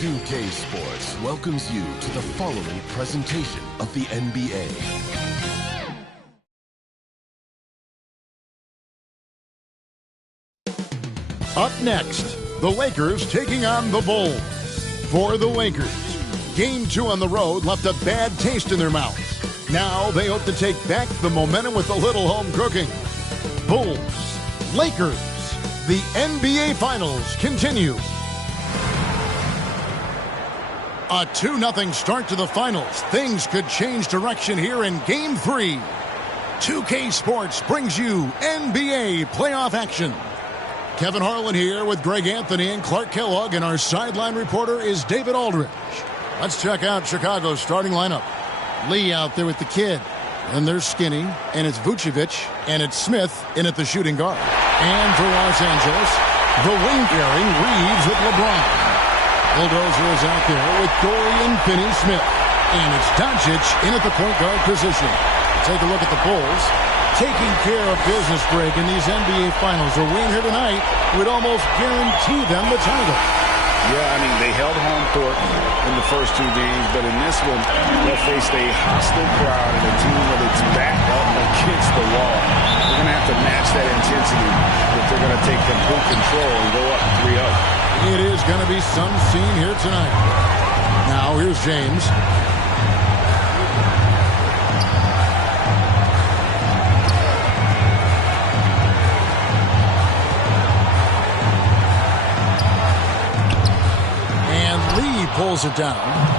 2K Sports welcomes you to the following presentation of the NBA. Up next, the Lakers taking on the Bulls. For the Lakers, Game 2 on the road left a bad taste in their mouths. Now they hope to take back the momentum with a little home cooking. Bulls, Lakers, the NBA Finals continue. A 2-0 start to the finals. Things could change direction here in Game 3. 2K Sports brings you NBA playoff action. Kevin Harlan here with Greg Anthony and Clark Kellogg, and our sideline reporter is David Aldridge. Let's check out Chicago's starting lineup. Lee out there with the kid. And they're Skinny, and it's Vucevic, and it's Smith in at the shooting guard. And for Los Angeles, the wing-bearing Reeves with LeBron. Bulldozer is out there with Dorian Finney-Smith. And it's Doncic in at the point guard position. Take a look at the Bulls. Taking care of business, Greg, in these NBA Finals. A win here tonight would almost guarantee them the title. Yeah, I mean, they held home court in the first two games, but in this one, they'll face a hostile crowd and a team with its back up against the wall. They're going to have to match that intensity if they're going to take complete control and go up 3-0. It is going to be some scene here tonight. Now, here's James. Pulls it down.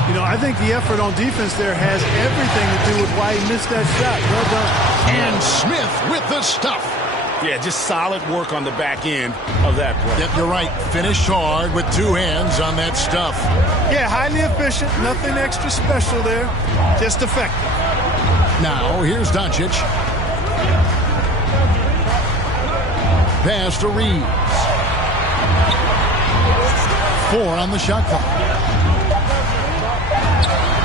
You know, I think the effort on defense there has everything to do with why he missed that shot. Well done. And Smith with the stuff. Yeah, just solid work on the back end of that play. Yep, you're right. Finished hard with two hands on that stuff. Yeah, highly efficient. Nothing extra special there. Just effective. Now, here's Doncic. Pass to Reeves. 4 on the shot clock.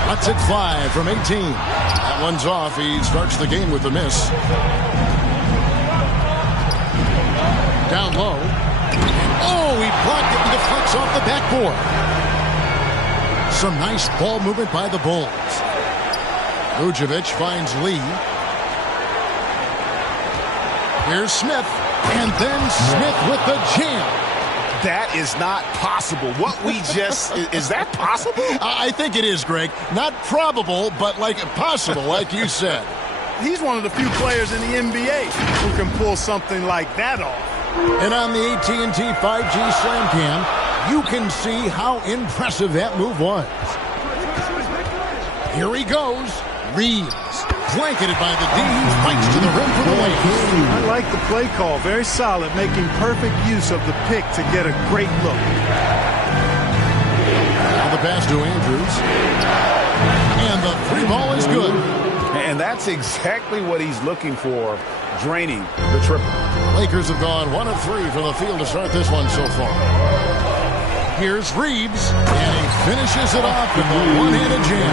Lets it fly from 18. That one's off. He starts the game with a miss. Down low. Oh, he blocked it and deflects off the backboard. Some nice ball movement by the Bulls. Vucevic finds Lee. Here's Smith. And then Smith with the jam. That is not possible. What we just... is that possible? I think it is, Greg. Not probable, but like possible, like you said. He's one of the few players in the NBA who can pull something like that off. And on the AT&T 5G Slam Cam, you can see how impressive that move was. Here he goes. Reeves. Blanketed by the D. He fights to the rim for the layup. I like the play call. Very solid, making perfect use of the pick to get a great look. Now the pass to Andrews. And the three ball is good. And that's exactly what he's looking for, draining the triple. Lakers have gone 1 of 3 from the field to start this one so far. Here's Reeves, and he finishes it off with a one-handed jam.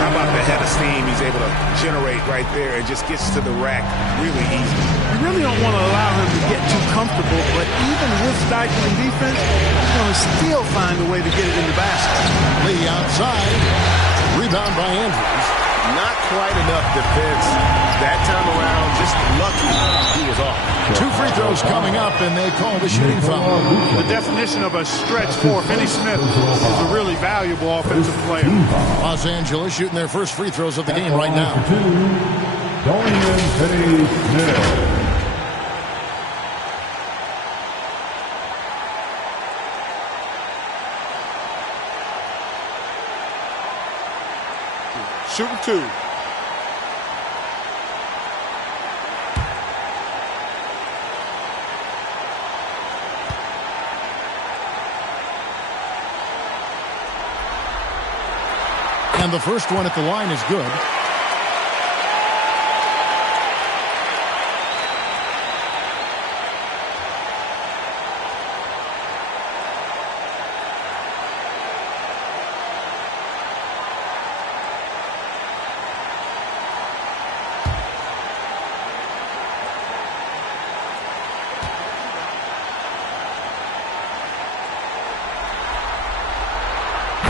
How about the head of steam he's able to generate right there and just gets to the rack really easy. You really don't want to allow him to get too comfortable, but even with stifling defense, he's going to still find a way to get it in the basket. Lee outside, rebound by Andrews. Not quite enough defense that time around, just lucky he was off. 2 free throws coming up, and they call the shooting foul. The definition of a stretch for Finney-Smith is a really valuable offensive player. Los Angeles shooting their first free throws of the game right now. Dorian Finney-Smith. Shooting 2. And the first one at the line is good.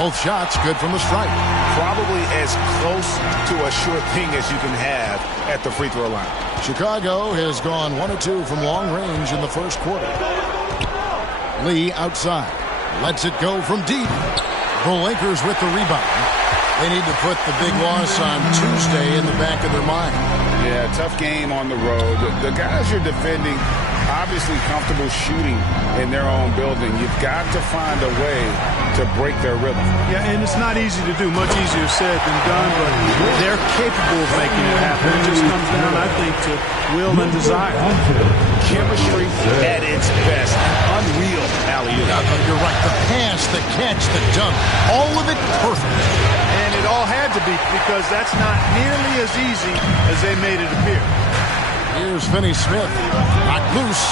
Both shots good from the stripe. Probably as close to a sure thing as you can have at the free throw line. Chicago has gone 1 of 2 from long range in the first quarter. Lee outside. Lets it go from deep. The Lakers with the rebound. They need to put the big loss on Tuesday in the back of their mind. Yeah, tough game on the road. The guys you're defending, obviously comfortable shooting in their own building. You've got to find a way to break their rhythm. Yeah, and it's not easy to do. Much easier said than done, but they're capable of making it happen. It just comes down, I think, to will and desire. Chemistry at its best. Unreal alley-oop. You're right. The pass, the catch, the dunk, all of it perfect. And it all had to be, because that's not nearly as easy as they made it appear. Here's Finney Smith. Knocked loose.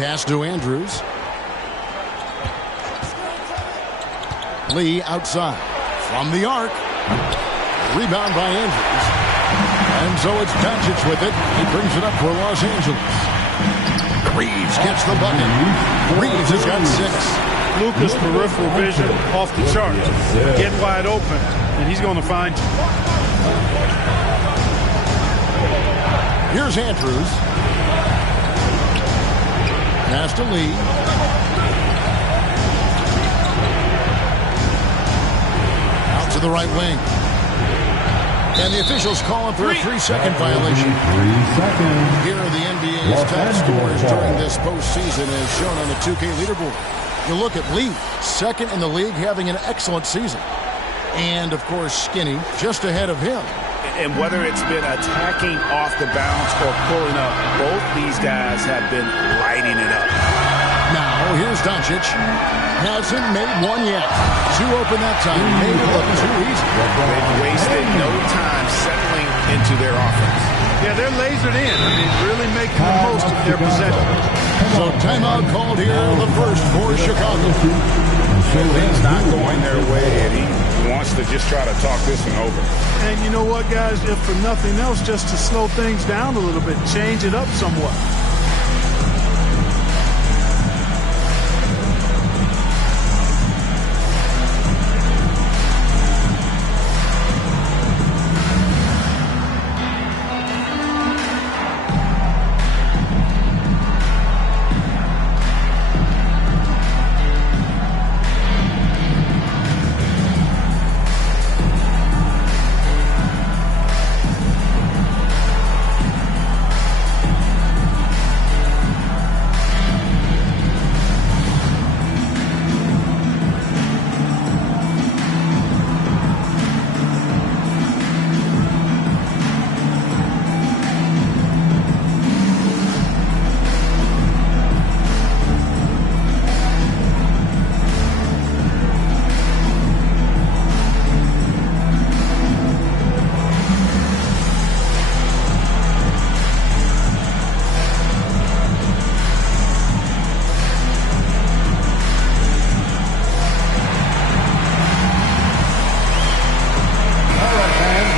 Pass to Andrews. Lee outside. From the arc. Rebound by Andrews. And so it's Doncic with it. He brings it up for Los Angeles. Reeves gets the bucket. Reeves has got 6. Luka's peripheral vision off the charts. Get wide open, and he's going to find you. Here's Andrews. Pass to Lee. Out to the right wing. And the officials calling for a 3-second violation. 3 seconds. Here are the NBA's top scorers during this postseason as shown on the 2K leaderboard. You look at Lee, second in the league, having an excellent season. And, of course, Skinny just ahead of him. And whether it's been attacking off the bounce or pulling up, both these guys have been lighting it up. Now, here's Doncic. Hasn't made one yet. 2 open that time. Made it look too easy. They've wasted no time settling into their offense. Yeah, they're lasered in. I mean, really making the most of their possession. So timeout called here, the first for Chicago. Things not going their way, and he wants to just try to talk this one over. And you know what, guys? If for nothing else, just to slow things down a little bit, change it up somewhat.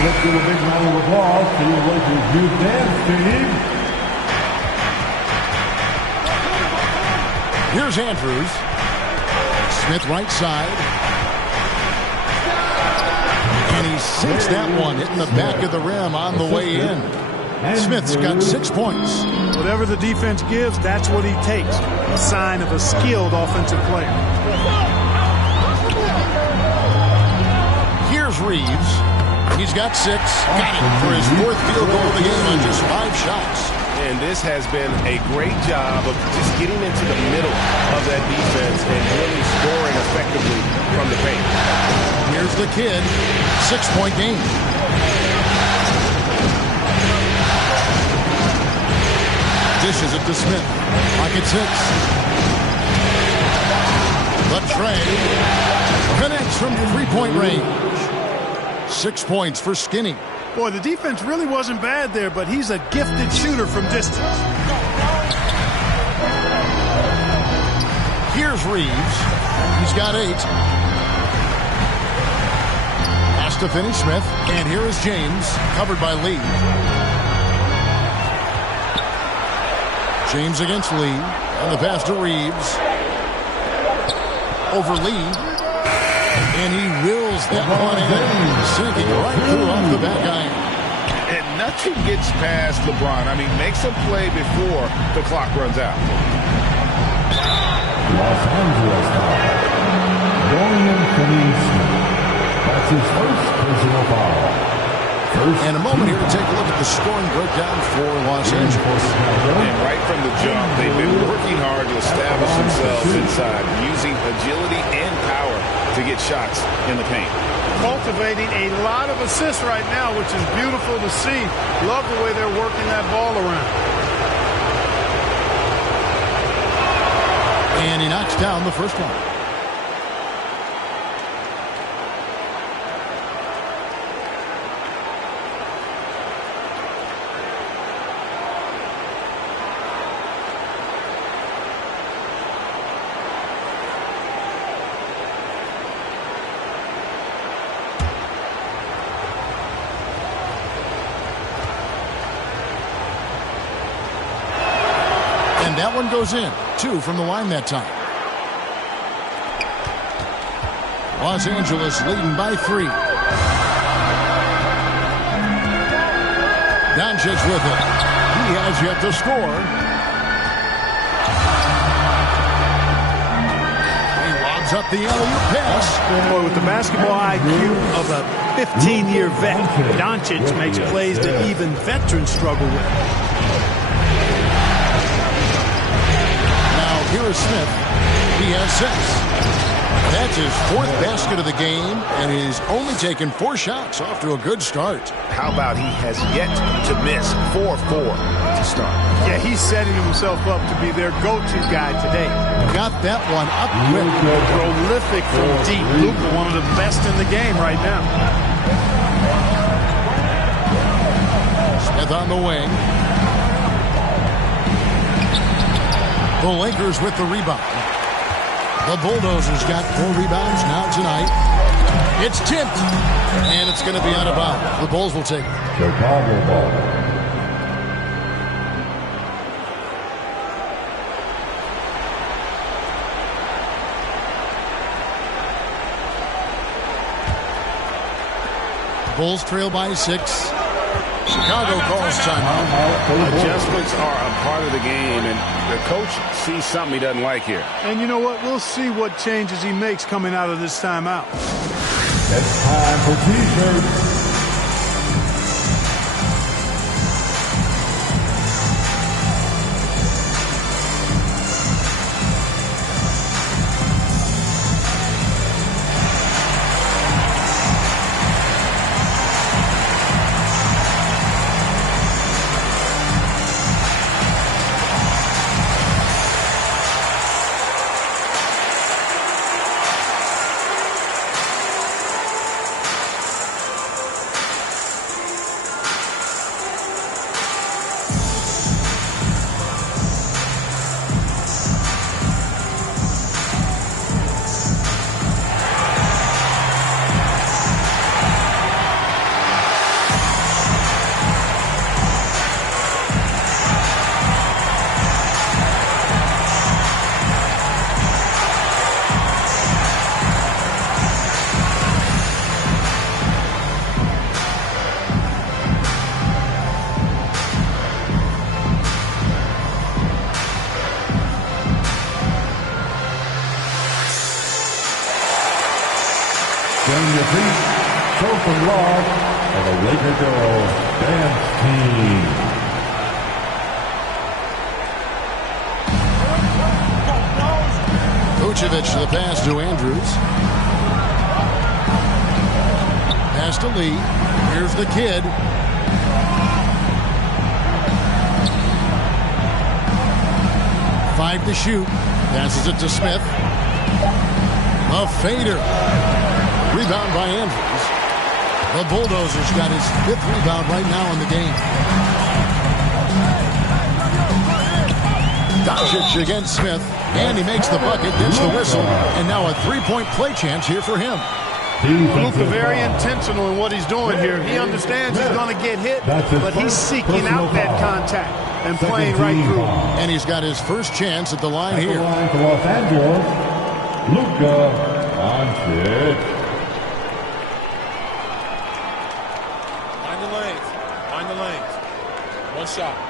Let's give a big round of applause to the Lakers youth dance team. Here's Andrews. Smith right side. And he sinks that one, hitting the back of the rim on the way in. Smith's got 6 points. Whatever the defense gives, that's what he takes. A sign of a skilled offensive player. Here's Reeves. He's got 6. Got it for his 4th field goal of the game on just 5 shots. And this has been a great job of just getting into the middle of that defense and really scoring effectively from the paint. Here's the kid. 6-point game. Dishes it to Smith. Pocket 6. The tray connects from 3-point range. 6 points for Skinny. Boy, the defense really wasn't bad there, but he's a gifted shooter from distance. Here's Reeves. He's got 8. Pass to Finney Smith. And here is James, covered by Lee. James against Lee. And the pass to Reeves. Over Lee. And he wills that one in. Sinking right through off the back iron. And nothing gets past LeBron. I mean, makes a play before the clock runs out. Los Angeles foul. Dorian Finney-Smith. That's his first personal foul. And a moment here to take a look at the scoring breakdown for Los Angeles. And right from the jump, they've been working hard to establish themselves inside, using agility and power to get shots in the paint. Cultivating a lot of assists right now, which is beautiful to see. Love the way they're working that ball around. And he knocks down the first one. And that one goes in. 2 from the line that time. Los Angeles leading by 3. Doncic with it. He has yet to score. He lobs up the alley-oop pass. Boy, with the basketball IQ of a 15-year vet, Doncic makes plays that even veterans struggle with. Here is Smith. He has 6. That's his 4th basket of the game, and he's only taken 4 shots off to a good start. How about he has yet to miss 4-4 to start? Yeah, he's setting himself up to be their go-to guy today. Got that one up quick. Prolific from deep. Luka, one of the best in the game right now. Smith on the wing. The Lakers with the rebound. The Bulldozers got 4 rebounds now tonight. It's tipped, and it's going to be out of bounds. The Bulls will take it. Chicago ball. Bulls trail by 6. Chicago calls timeout. Adjustments are a part of the game, and the coach sees something he doesn't like here. And you know what? We'll see what changes he makes coming out of this timeout. It's time for T-shirts. Join your feet, show some love for the Laker Girls Dance Team. Vucevic the pass to Andrews. Pass to Lee. Here's the kid. Five to shoot. Passes it to Smith. A fader. Rebound by Andrews. The Bulldozers got his 5th rebound right now in the game. Doncic against Smith. And he makes the bucket, gets the whistle. And now a 3-point play chance here for him. Luka very intentional in what he's doing here. He understands he's going to get hit, but he's seeking out that contact. and playing right through them. And he's got his first chance at the line At the here. line for Los Angeles, Luka Doncic. Find the lanes. Find the lanes. One shot.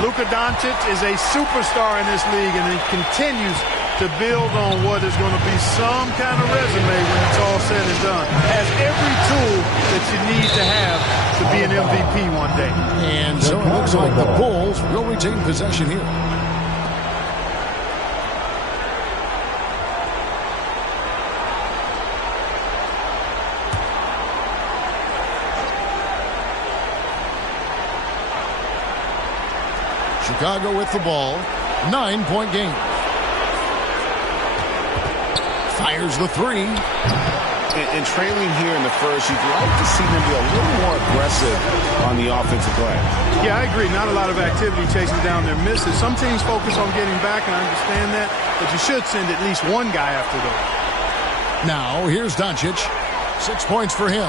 Luka Doncic is a superstar in this league, and he continues to build on what is going to be some kind of resume when it's all said and done. Has every tool that you need to have to be an MVP one day. And so it looks like the Bulls will retain possession here. Chicago with the ball. 9-point game. Fires the three. And trailing here in the first, you'd like to see them be a little more aggressive on the offensive glass. Yeah, I agree. Not a lot of activity chasing down their misses. Some teams focus on getting back, and I understand that, but you should send at least one guy after those. Now, here's Doncic. 6 points for him.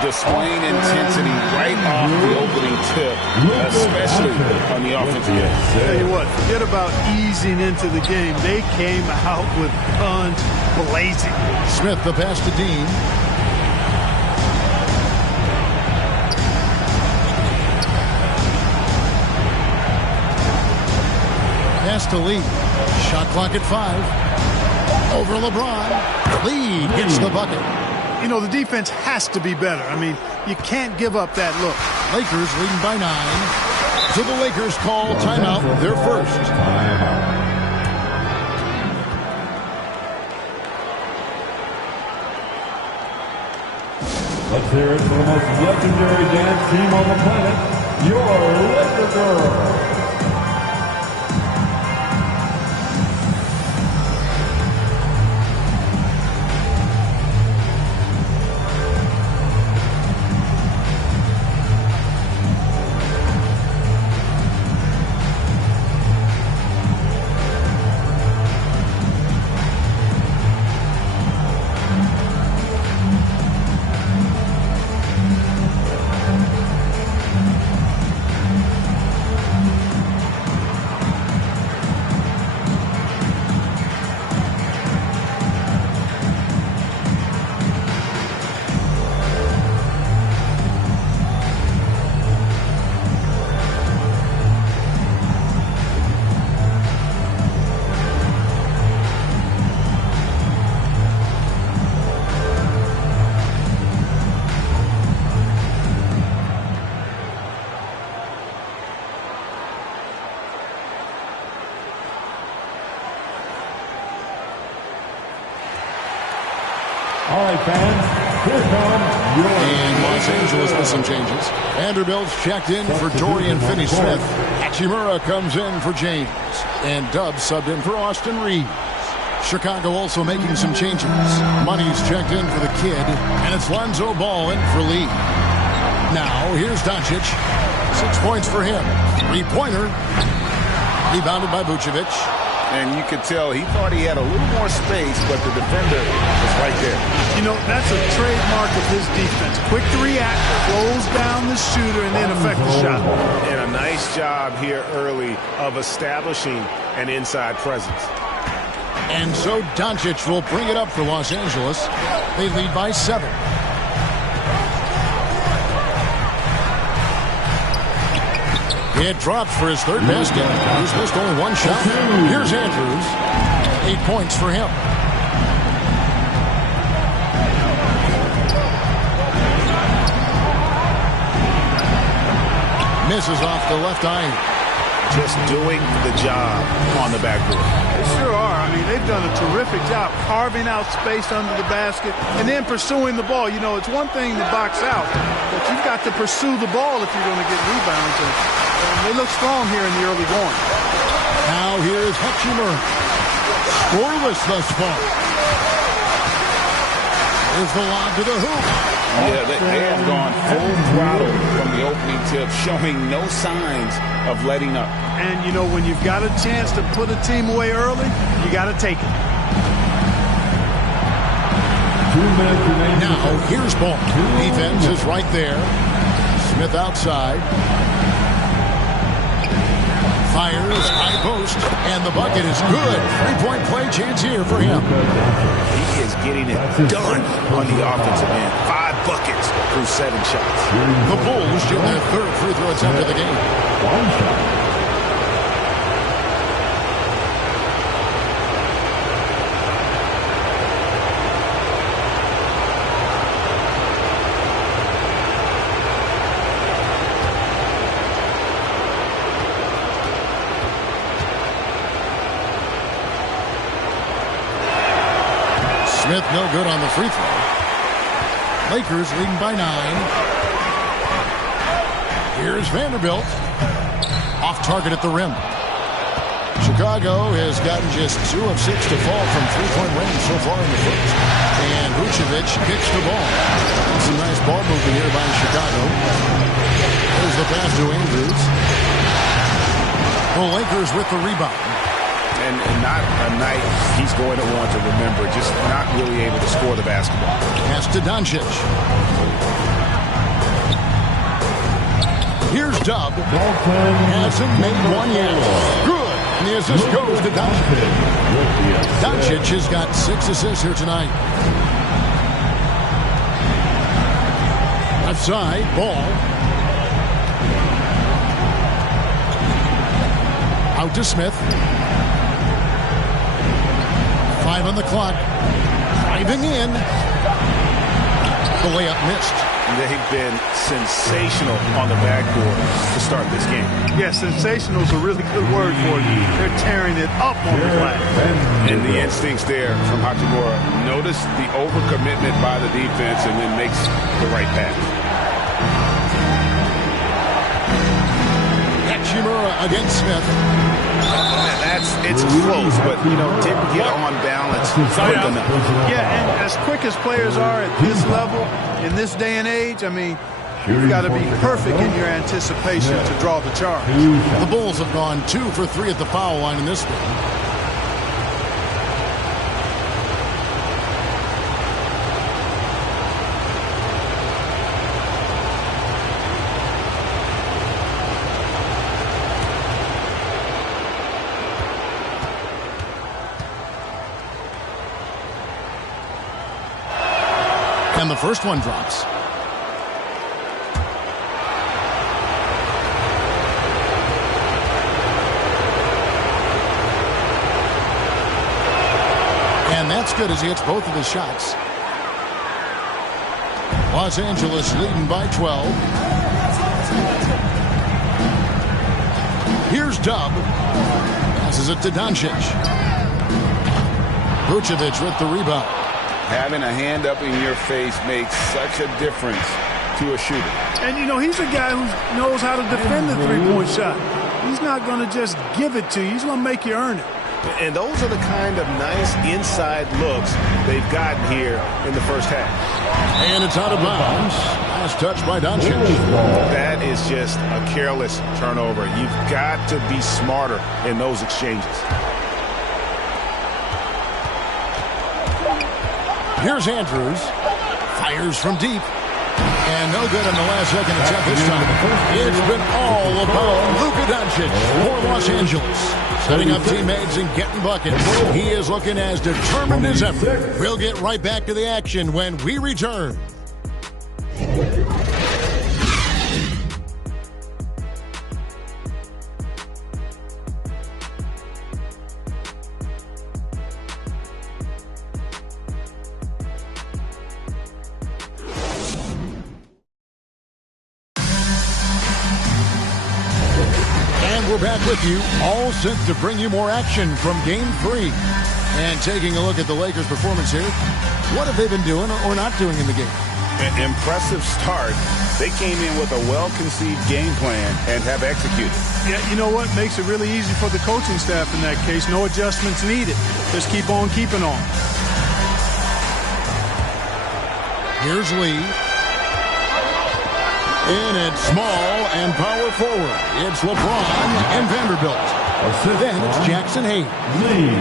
Displaying intensity right off the opening tip, especially on the offensive end. Tell you what, forget about easing into the game. They came out with guns blazing. Smith the pass to Dean. Pass to Lee. Shot clock at 5. Over LeBron. Lee gets the bucket. You know, the defense has to be better. I mean, you can't give up that look. Lakers leading by 9. So the Lakers call timeout, their first. Let's hear it for the most legendary dance team on the planet, your Laker Girls. All right, fans, here comes your... And Los Angeles with some changes. Vanderbilt's checked in for Dorian Finney-Smith. Hachimura comes in for James. And Dub subbed in for Austin Reeves. Chicago also making some changes. Money's checked in for the kid. And it's Lonzo Ball in for Lee. Now, here's Doncic. 6 points for him. Three-pointer. Rebounded by Vucevic. And you could tell he thought he had a little more space, but the defender was right there. You know, that's a trademark of his defense. Quick to react, close down the shooter, and then affect the shot. And a nice job here early of establishing an inside presence. And so Doncic will bring it up for Los Angeles. They lead by 7. It dropped for his third basket. He's missed only one shot. Here's Andrews. 8 points for him. Misses off the left eye. Just doing the job on the backboard. They sure are. I mean, they've done a terrific job carving out space under the basket and then pursuing the ball. You know, it's one thing to box out, but you've got to pursue the ball if you're going to get rebounds. And they look strong here in the early going. Now here's Hachimura. Scoreless thus far. Here's the lob to the hoop. Yeah, they have gone full throttle from the opening tip, showing no signs of letting up. And, you know, when you've got a chance to put a team away early, you got to take it. 2 minutes remaining. Now, here's ball. Defense is right there. Smith outside. Fires, high post, and the bucket is good. Three-point play chance here for him. He is getting it done on the offensive end. 5 buckets through 7 shots. The Bulls get their third free throw attempt of the game. 1 shot. Smith no good on the free throw. Lakers leading by 9. Here's Vanderbilt. Off target at the rim. Chicago has gotten just 2 of 6 to fall from three-point range so far in the first. And Vucevic kicks the ball. Some nice ball movement here by Chicago. There's the pass to Andrews. The Lakers with the rebound. And not a night he's going to want to remember, just not really able to score the basketball. Pass to Doncic. Here's Dub. Hasn't made one yet. Good. And the assist goes to Doncic. Doncic has got 6 assists here tonight. Left side, ball. Out to Smith. 5 on the clock. Driving in. The layup missed. They've been sensational on the backboard to start this game. Yeah, sensational is a really good word for you. They're tearing it up on the glass. And the instincts there from Hachimura. Notice the overcommitment by the defense and then makes the right pass. Hachimura against Smith. It's close, but, you know, didn't get on balance quick enough. Yeah, and as quick as players are at this level, in this day and age, I mean, you've got to be perfect in your anticipation to draw the charge. The Bulls have gone 2 for 3 at the foul line in this one. And the first one drops. And that's good as he hits both of his shots. Los Angeles leading by 12. Here's Dub. Passes it to Doncic. Vucevic with the rebound. Having a hand up in your face makes such a difference to a shooter. And, you know, he's a guy who knows how to defend the three-point shot. He's not going to just give it to you. He's going to make you earn it. And those are the kind of nice inside looks they've gotten here in the first half. And it's out of bounds. Last touch by Doncic. That is just a careless turnover. You've got to be smarter in those exchanges. Here's Andrews. Fires from deep. And no good on the last second attempt this time. It's been all about Luka Doncic for Los Angeles. Setting up teammates and getting buckets. He is looking as determined as ever. We'll get right back to the action when we return. We're back with you, all set to bring you more action from Game 3. And taking a look at the Lakers' performance here, what have they been doing or not doing in the game? An impressive start. They came in with a well-conceived game plan and have executed. Yeah, you know what? Makes it really easy for the coaching staff in that case. No adjustments needed. Just keep on keeping on. Here's Lee. In at small and power forward, it's LeBron and Vanderbilt. Then it's Jackson Hayes.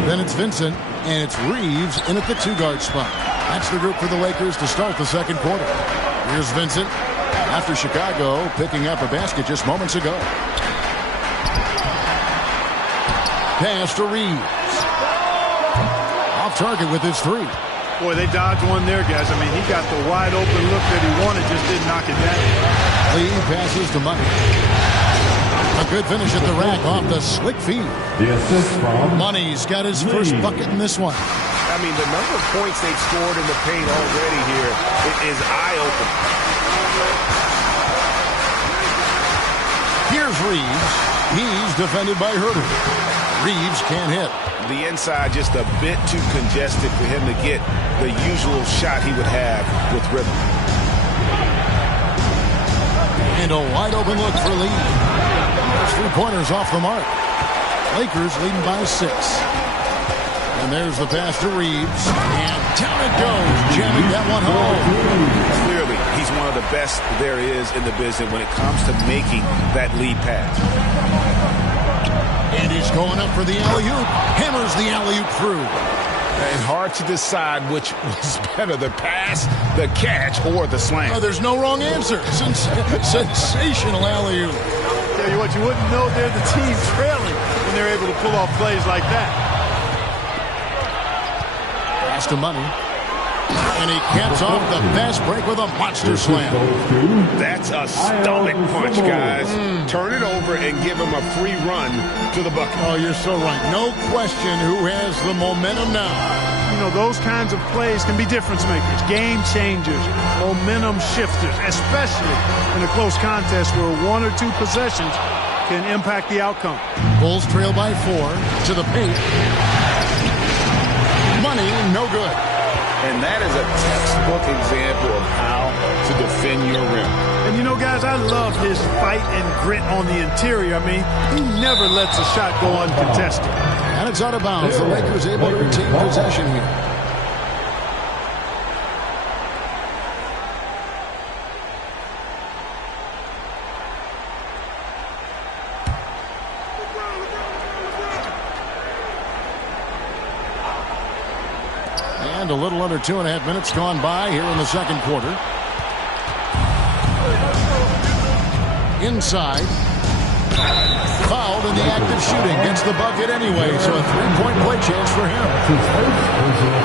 Then it's Vincent, and it's Reeves in at the 2-guard spot. That's the group for the Lakers to start the second quarter. Here's Vincent after Chicago picking up a basket just moments ago. Pass to Reeves. Off target with his 3. Boy, they dodged one there, guys. I mean, he got the wide open look that he wanted, just didn't knock it down. Lee passes to Money. A good finish at the rack off the slick feed. The assist from Money's got his first bucket in this one. I mean, the number of points they've scored in the paint already here is eye-opening. Here's Reeves. He's defended by Herter. Reeves can't hit. The inside just a bit too congested for him to get the usual shot he would have with rhythm. And a wide open look for Lee. There's 3-pointers off the mark. Lakers leading by 6. And there's the pass to Reeves. And down it goes, jamming that one home. Clearly, he's one of the best there is in the business when it comes to making that lead pass. And he's going up for the alley-oop. Hammers the alley-oop through. And hard to decide which was better, the pass, the catch, or the slam. Oh, there's no wrong answer. Sensational alley-oop. Tell you what, you wouldn't know they're the team trailing when they're able to pull off plays like that. Pass to Money. And he caps off the fast break with a monster slam. That's a stomach punch, guys. Turn it over and give him a free run to the bucket. Oh, you're so right. No question who has the momentum now. You know, those kinds of plays can be difference makers, game changers, momentum shifters, especially in a close contest where 1 or 2 possessions can impact the outcome. Bulls trail by 4 to the paint. Money, no good. And that is a textbook example of how to defend your rim. And you know, guys, I love his fight and grit on the interior. I mean, he never lets a shot go uncontested. And it's out of bounds. The Lakers able to retain possession here. And a little under 2.5 minutes gone by here in the second quarter. Inside. Fouled in the act of shooting. Gets the bucket anyway, so a 3-point play chance for him.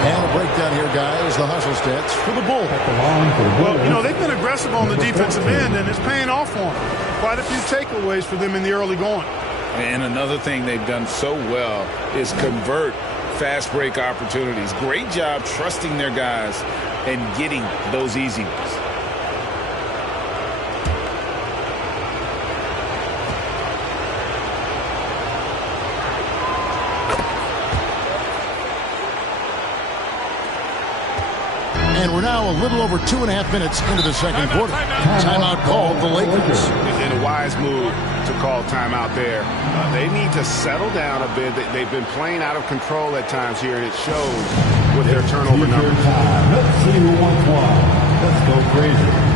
And a breakdown here, guys. The hustle stats for the Bulls. Well, you know, they've been aggressive on the defensive end, and it's paying off for them. Quite a few takeaways for them in the early going. And another thing they've done so well is convert fast break opportunities. Great job trusting their guys and getting those easy ones. And we're now a little over 2.5 minutes into the second quarter. Timeout called the Lakers. In a wise move to call timeout there. They need to settle down a bit. They've been playing out of control at times here, and it shows with their turnover numbers. Let's see who wants one. Let's go crazy.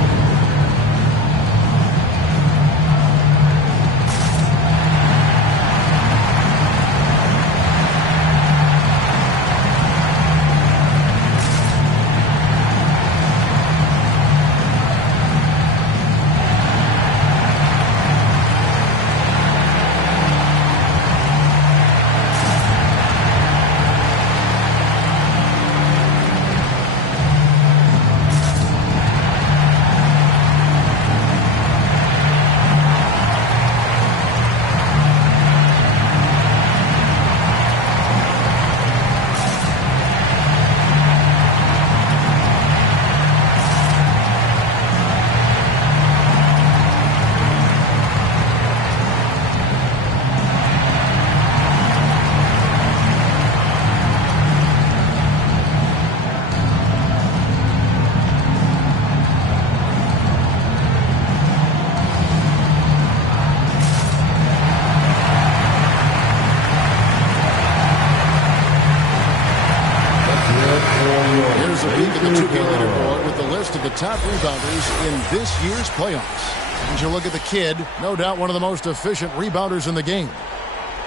the list of the top rebounders in this year's playoffs. As you look at the kid, no doubt one of the most efficient rebounders in the game.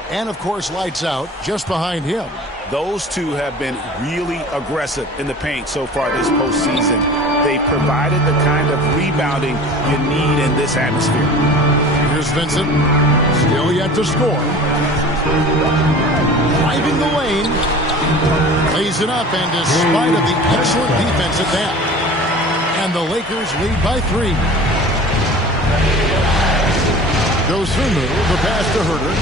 And, of course, lights out just behind him. Those two have been really aggressive in the paint so far this postseason. They've provided the kind of rebounding you need in this atmosphere. Here's Vincent. Still yet to score. Driving the lane. Lays it up, and despite of the excellent defense at that. And the Lakers lead by 3. Dosunmu, the pass to Herter.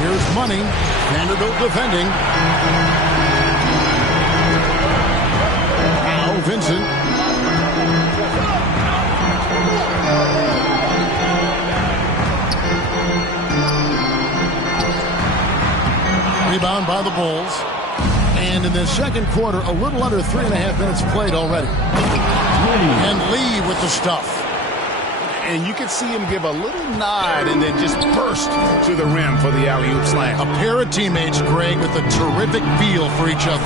Here's Money. Vanderbilt defending. Now Vincent. Rebound by the Bulls. And in the second quarter, a little under 3.5 minutes played already. And Lee with the stuff. And you can see him give a little nod and then just burst to the rim for the alley-oop slam. A pair of teammates, Greg, with a terrific feel for each other.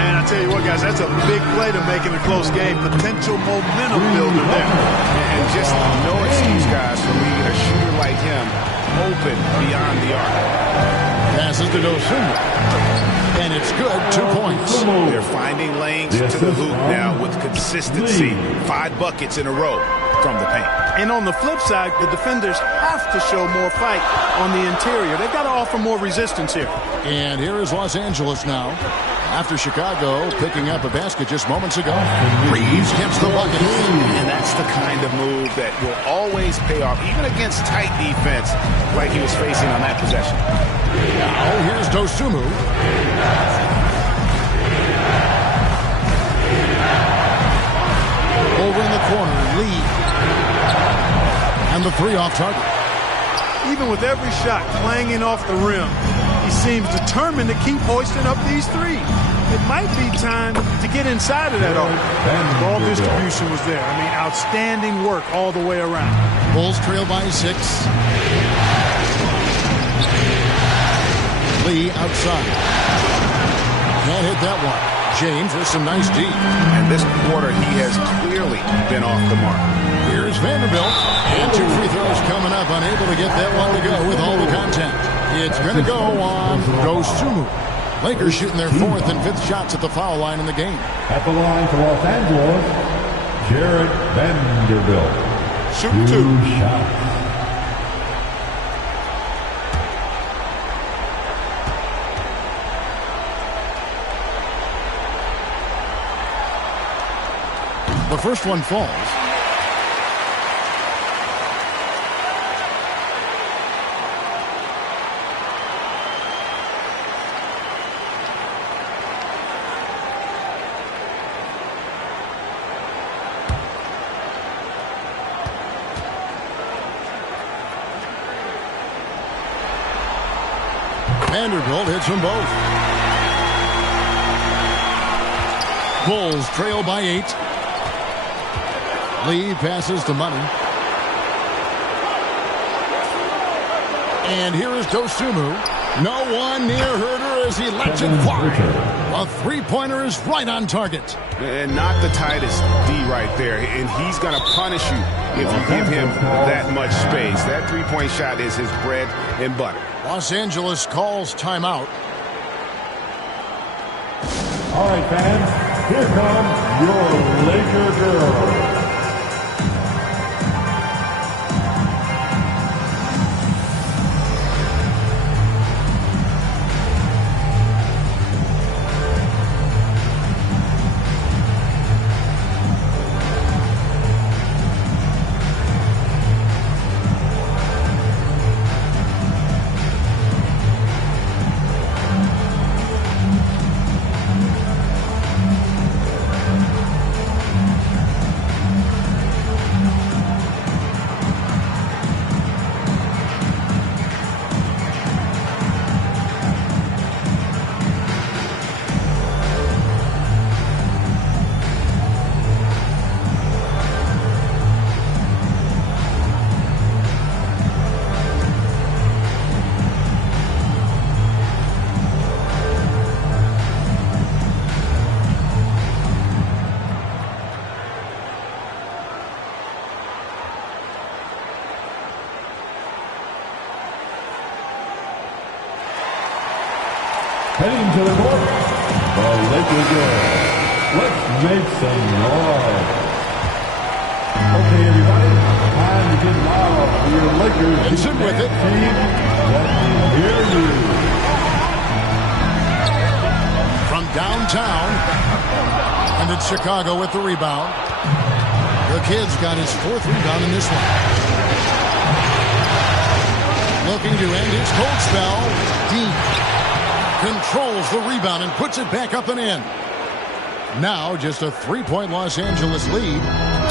Man, I tell you what, guys, that's a big play to make in a close game. Potential momentum builder there. And just no excuse, guys, for leaving a shooter like him open beyond the arc. Passes to Dosunmu. And it's good, 2 points. They're finding lanes to the hoop now with consistency. 5 buckets in a row from the paint. And on the flip side, the defenders have to show more fight on the interior. They've got to offer more resistance here. And here is Los Angeles now. After Chicago picking up a basket just moments ago. Reeves gets the bucket. And that's the kind of move that will always pay off, even against tight defense like he was facing on that possession. Now here's Dosunmu. Over in the corner, Lee. And the 3 off target. Even with every shot clanging off the rim, he seems determined to keep hoisting up these 3. It might be time to get inside of that arc. Ball distribution was there. I mean, outstanding work all the way around. Bulls trail by 6. Lee outside. Can't hit that one. James with some nice D. And this quarter, he has clearly been off the mark. Here's Vanderbilt. And 2 free throws coming up. Unable to get that one to go with all the contact. It's going to go on Dosunmu. Lakers shooting their 4th and 5th shots at the foul line in the game. At the line for Los Angeles, Jared Vanderbilt. Shoot 2 shots. The first one falls. Vanderbilt hits them both. Bulls trail by 8. Lee passes to Money. And here is Dosunmu. No one near Herter as he lets it fly. A 3-pointer is right on target. And not the tightest D right there. And he's going to punish you if you give him that much space. That 3-point shot is his bread and butter. Los Angeles calls timeout. All right, fans, here come your Laker girls. Heading to the court, the Lakers girls. Let's make some noise. Okay, everybody, time to get loud for your Lakers. Vincent with it. Team, let me hear you. From downtown, and it's Chicago with the rebound. The Kid's got his 4th rebound in this one. Looking to end his cold spell. Dean controls the rebound and puts it back up and in. Now just a 3-point Los Angeles lead.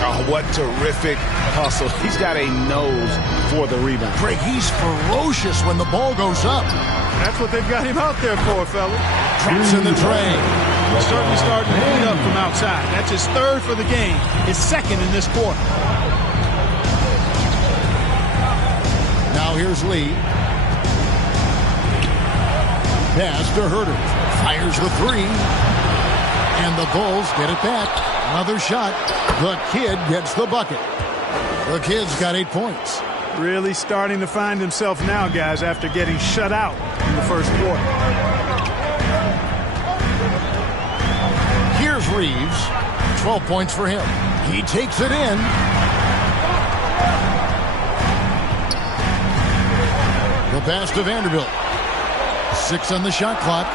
Oh, what terrific hustle. He's got a nose for the rebound. Greg, he's ferocious when the ball goes up. That's what they've got him out there for, fella. Drops in the tray. Certainly starting to heat up from outside. That's his 3rd for the game. His 2nd in this quarter. Now here's Lee. Pass to Herter. Fires the 3. And the Bulls get it back. Another shot. The Kid gets the bucket. The Kid's got 8 points. Really starting to find himself now, guys, after getting shut out in the first quarter. Here's Reeves. 12 points for him. He takes it in. The pass to Vanderbilt. 6 on the shot clock.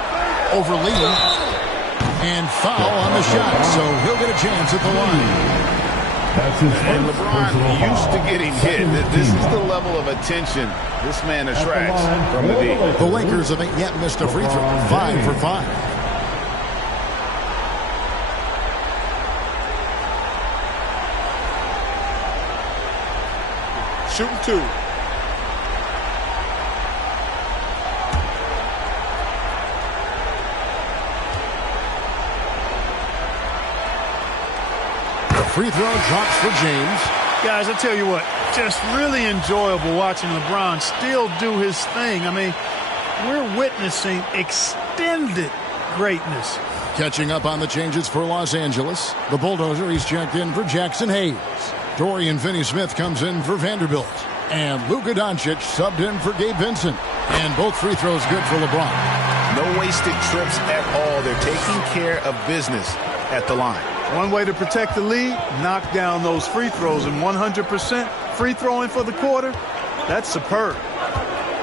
Over Lee. And foul on the shot, so he'll get a chance at the line. That's his And first LeBron personal used to foul. getting hit. This is the level of attention this man attracts from the D. The Lakers haven't yet missed a free throw. 5 for 5. Shooting 2. Free throw drops for James. Guys, I tell you what, just really enjoyable watching LeBron still do his thing. I mean, we're witnessing extended greatness. Catching up on the changes for Los Angeles. The Bulldozer, he's checked in for Jackson Hayes. Dorian Finney-Smith comes in for Vanderbilt. And Luka Doncic subbed in for Gabe Vincent. And both free throws good for LeBron. No wasted trips at all. They're taking care of business at the line. One way to protect the lead, knock down those free throws, and 100% free throwing for the quarter, that's superb.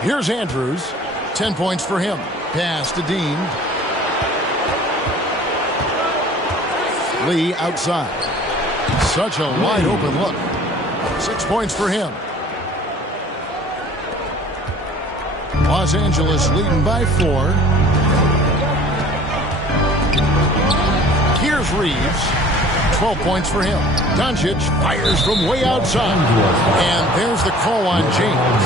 Here's Andrews. 10 points for him. Pass to Dean. Lee outside. Such a wide open look. 6 points for him. Los Angeles leading by 4. Here's Reeves. 12 points for him. Doncic fires from way outside. And there's the call on James.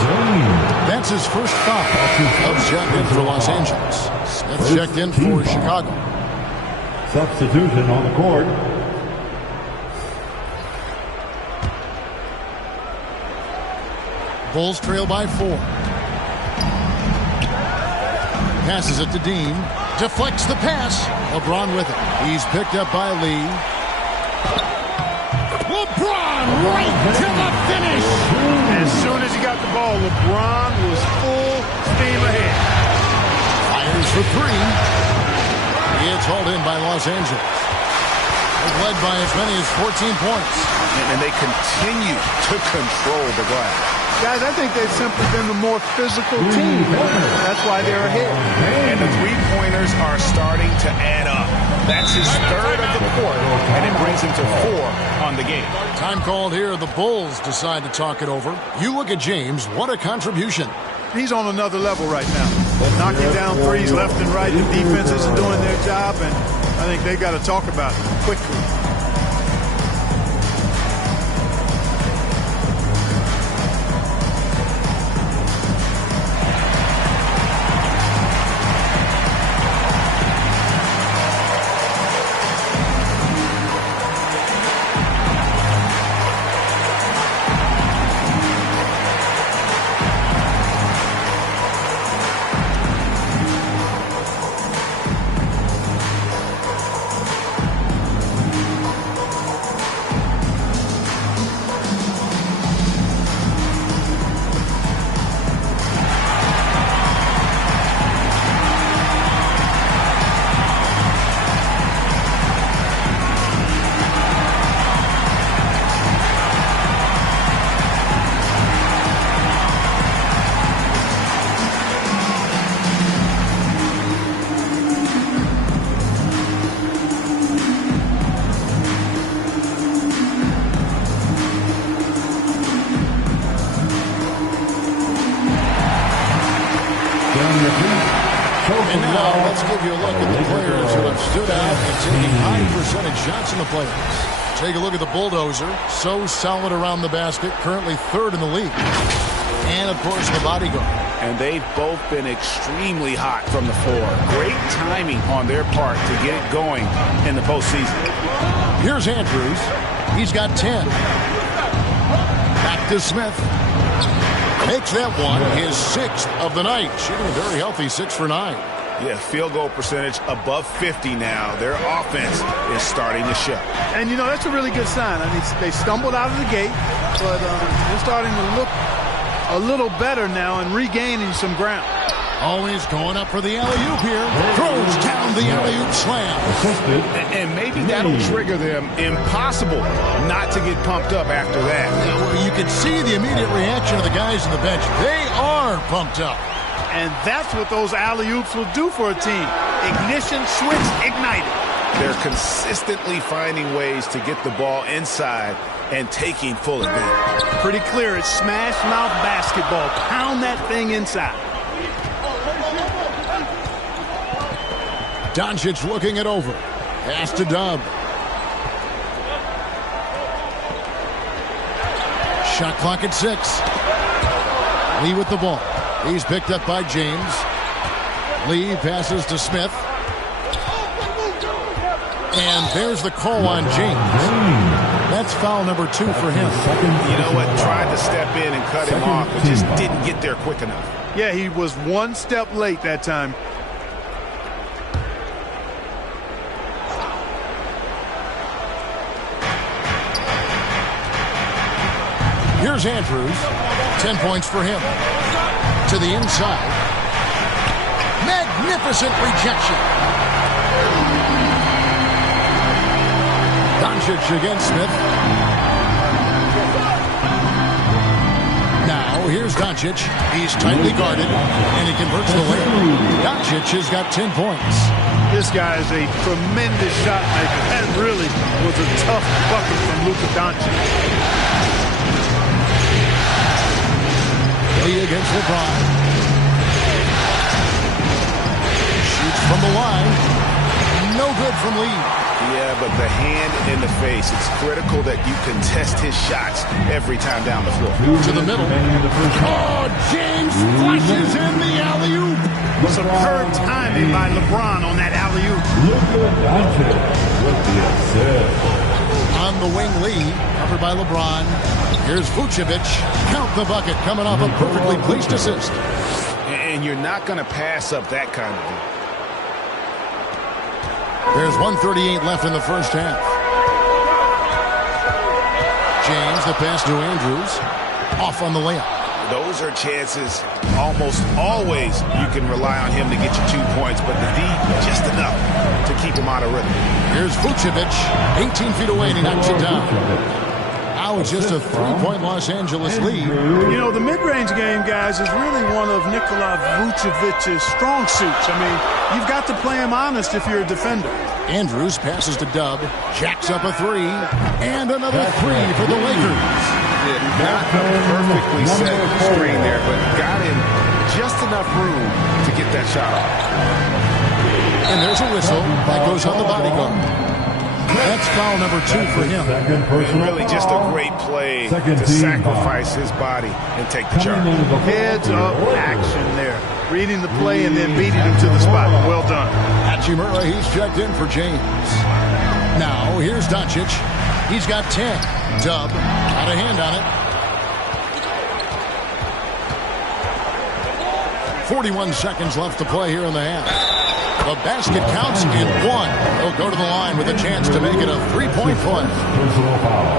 That's his first foul. Hubbs checked in for Los Angeles. Smith checked in for Chicago. Substitution on the court. Bulls trail by 4. Passes it to Dean. Deflects the pass. LeBron with it. He's picked up by Lee. LeBron right to the finish. As soon as he got the ball, LeBron was full steam ahead. Fires for 3. It's hauled in by Los Angeles. They've led by as many as 14 points. And they continue to control the glass. Guys, I think they've simply been the more physical team. That's why they're ahead. And the three-pointers are starting to add up. That's his 3rd of the quarter, and it brings him to 4 on the game. Time called here. The Bulls decide to talk it over. You look at James. What a contribution. He's on another level right now. Knocking down threes left and right. The defenses are doing their job, and I think they got to talk about it quickly. And now let's give you a look at the players who have stood out and taken high percentage shots in the playoffs. Take a look at the Bulldozer. So solid around the basket. Currently third in the league. And, of course, the Bodyguard. And they've both been extremely hot from the floor. Great timing on their part to get it going in the postseason. Here's Andrews. He's got 10. Back to Smith. Makes that one his 6th of the night. Shooting a very healthy 6 for 9. Yeah, field goal percentage above 50 now. Their offense is starting to show. And, you know, that's a really good sign. I mean, they stumbled out of the gate, but they're starting to look a little better now and regaining some ground. Always going up for the alley-oop here. Throws down the alley-oop slam. And maybe that'll trigger them. Impossible not to get pumped up after that. Yeah, well, you can see the immediate reaction of the guys on the bench. They are pumped up. And that's what those alley-oops will do for a team. Ignition, switch, ignited. They're consistently finding ways to get the ball inside and taking full advantage. Pretty clear. It's smash mouth basketball. Pound that thing inside. Doncic looking it over. Pass to Dub. Shot clock at 6. Lee with the ball. He's picked up by James. Lee passes to Smith. And there's the call on James. That's foul number 2 for him. You know what? Tried to step in and cut him off, but just didn't get there quick enough. Yeah, he was one step late that time. Here's Andrews. 10 points for him. To the inside. Magnificent rejection. Doncic against Smith. Now, here's Doncic. He's tightly guarded, and he converts the layup. Doncic has got 10 points. This guy is a tremendous shot maker. That really was a tough bucket from Luka Doncic. Lee against LeBron. Shoots from the line. No good from Lee. Yeah, but the hand in the face. It's critical that you contest his shots every time down the floor. To the middle. Oh, James flashes in the alley-oop. Superb timing by LeBron on that alley-oop. Luka Doncic with the assist. On the wing, Lee, covered by LeBron. Here's Vucevic. Count the bucket, coming off a perfectly placed assist. And you're not going to pass up that kind of thing. There's 1:38 left in the first half. James, the pass to Andrews. Off on the layup. Those are chances almost always you can rely on him to get you 2 points, but the D just enough to keep him out of rhythm. Here's Vucevic, 18 feet away, and he knocks it down. Now it's just a 3-point Los Angeles lead. You know, the mid-range game, guys, is really one of Nikola Vucevic's strong suits. I mean, you've got to play him honest if you're a defender. Andrews passes to Dub, jacks up a 3, and another 3 for the Lakers. Not a perfectly set screen there, but got him just enough room to get that shot off. And there's a whistle that goes on the Bodyguard. That's foul number 2 for him. Really just a great play to sacrifice his body and take the charge. Heads up action there. Reading the play and then beating him to the spot. Well done. Hachimura, he's checked in for James. Now, here's Doncic. He's got 10. Dub, got a hand on it. 41 seconds left to play here in the half. The basket counts in 1. He'll go to the line with a chance to make it a 3-point play.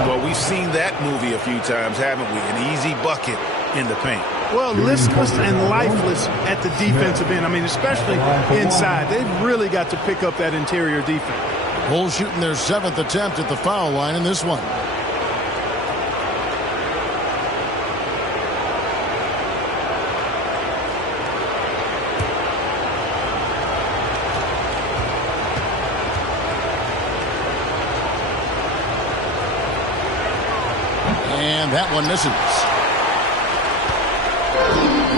Well, we've seen that movie a few times, haven't we? An easy bucket in the paint. Well, listless and lifeless at the defensive end. I mean, especially inside. They've really got to pick up that interior defense. Bulls shooting their 7th attempt at the foul line in this one. And that one misses.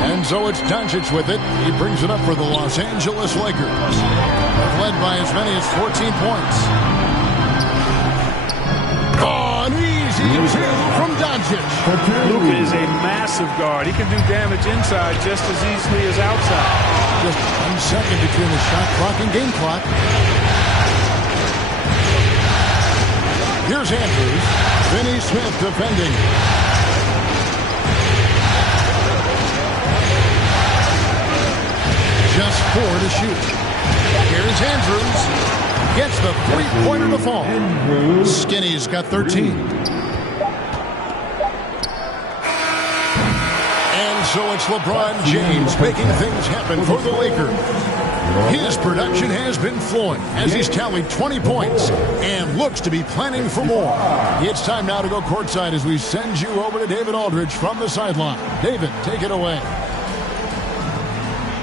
And so it's Doncic with it. He brings it up for the Los Angeles Lakers. They've led by as many as 14 points. Oh, an easy two from Doncic. Luka is a massive guard. He can do damage inside just as easily as outside. Just 1 second between the shot clock and game clock. Here's Andrews. Finney Smith defending. Just 4 to shoot. Here's Andrews. Gets the three-pointer to fall. Skinny's got 13. And so it's LeBron James making things happen for the Lakers. His production has been flowing as he's tallied 20 points and looks to be planning for more. It's time now to go courtside as we send you over to David Aldridge from the sideline. David, take it away.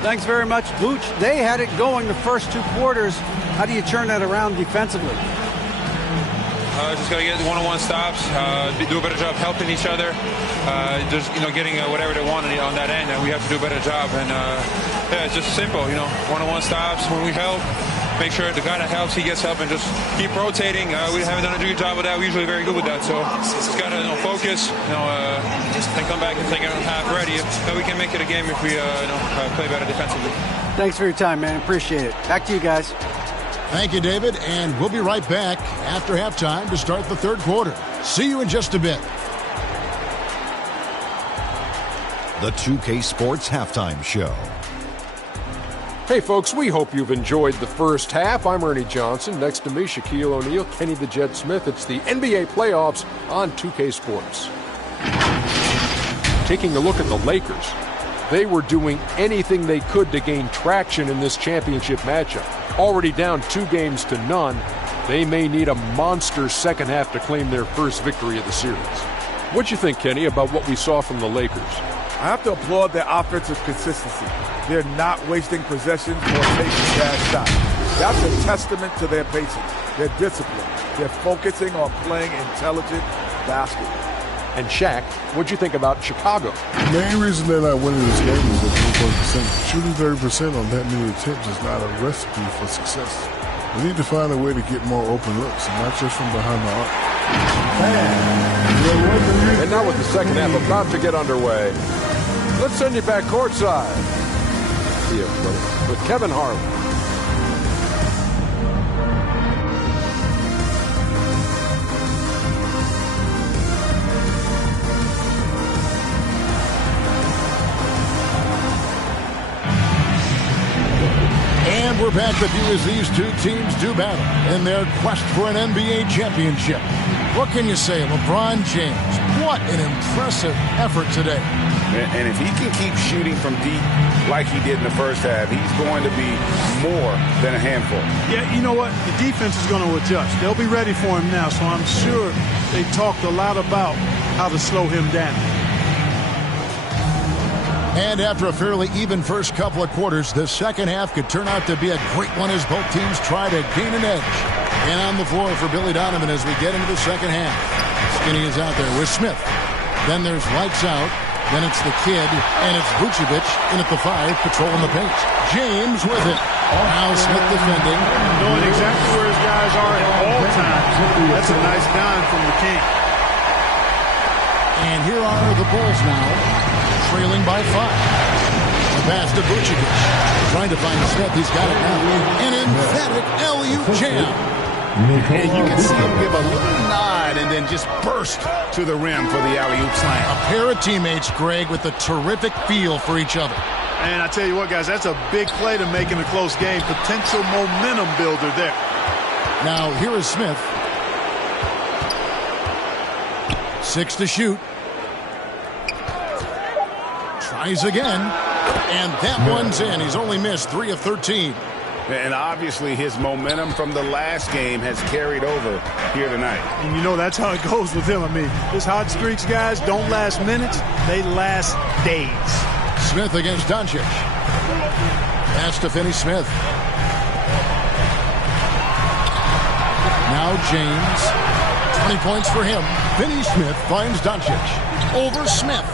Thanks very much, Booch. They had it going the first 2 quarters. How do you turn that around defensively? Just got to get one-on-one stops, do a better job helping each other, just getting whatever they want on that end, and we have to do a better job. And yeah, it's just simple, one-on-one stops when we help. Make sure the guy that helps, he gets help, and just keep rotating. We haven't done a good job with that. We're usually very good with that, so just got to focus, and come back and take it half ready. Then we can make it a game if we play better defensively. Thanks for your time, man. Appreciate it. Back to you guys. Thank you, David, and we'll be right back after halftime to start the third quarter. See you in just a bit. The 2K Sports Halftime Show. Hey, folks, we hope you've enjoyed the first half. I'm Ernie Johnson. Next to me, Shaquille O'Neal, Kenny the Jet Smith. It's the NBA playoffs on 2K Sports. Taking a look at the Lakers, they were doing anything they could to gain traction in this championship matchup. Already down 2-0, they may need a monster second half to claim their first victory of the series. What'd you think, Kenny, about what we saw from the Lakers? I have to applaud their offensive consistency. They're not wasting possessions or taking bad shots. That's a testament to their patience, their discipline. They're focusing on playing intelligent basketball. And Shaq, what'd you think about Chicago? The main reason they're not winning this game is that 30%. Shooting 30% on that many attempts is not a recipe for success. We need to find a way to get more open looks, and not just from behind the arc. And now with the second half about to get underway, let's send you back courtside. See you, brother. With Kevin Harlan. And we're back with you as these two teams do battle in their quest for an NBA championship. What can you say, LeBron James? What an impressive effort today. And if he can keep shooting from deep like he did in the first half, he's going to be more than a handful. Yeah, you know what? The defense is going to adjust. They'll be ready for him now, so I'm sure they talked a lot about how to slow him down. And after a fairly even first couple of quarters, the second half could turn out to be a great one as both teams try to gain an edge. And on the floor for Billy Donovan as we get into the second half. Skinny is out there with Smith. Then there's lights out. Then it's the kid, and it's Vucevic in at the 5, patrolling the paint. James with it. Now Smith defending. Knowing exactly where his guys are at all times. That's a nice dime from the king. And here are the Bulls now, trailing by 5. The pass to Vucevic. Trying to find Smith. He's got it now. An emphatic alley-oop jam. And you can see him give a little nod and then just burst to the rim for the alley-oop slam. A pair of teammates, Greg, with a terrific feel for each other. And I tell you what, guys, that's a big play to make in a close game. Potential momentum builder there. Now, here is Smith. 6 to shoot. Tries again. And that one's in. He's only missed 3 of 13. And obviously his momentum from the last game has carried over here tonight. And you know that's how it goes with him. I mean, his hot streaks, guys, don't last minutes. They last days. Smith against Doncic. Pass to Finney Smith. Now James. 20 points for him. Finney Smith finds Doncic. Over Smith.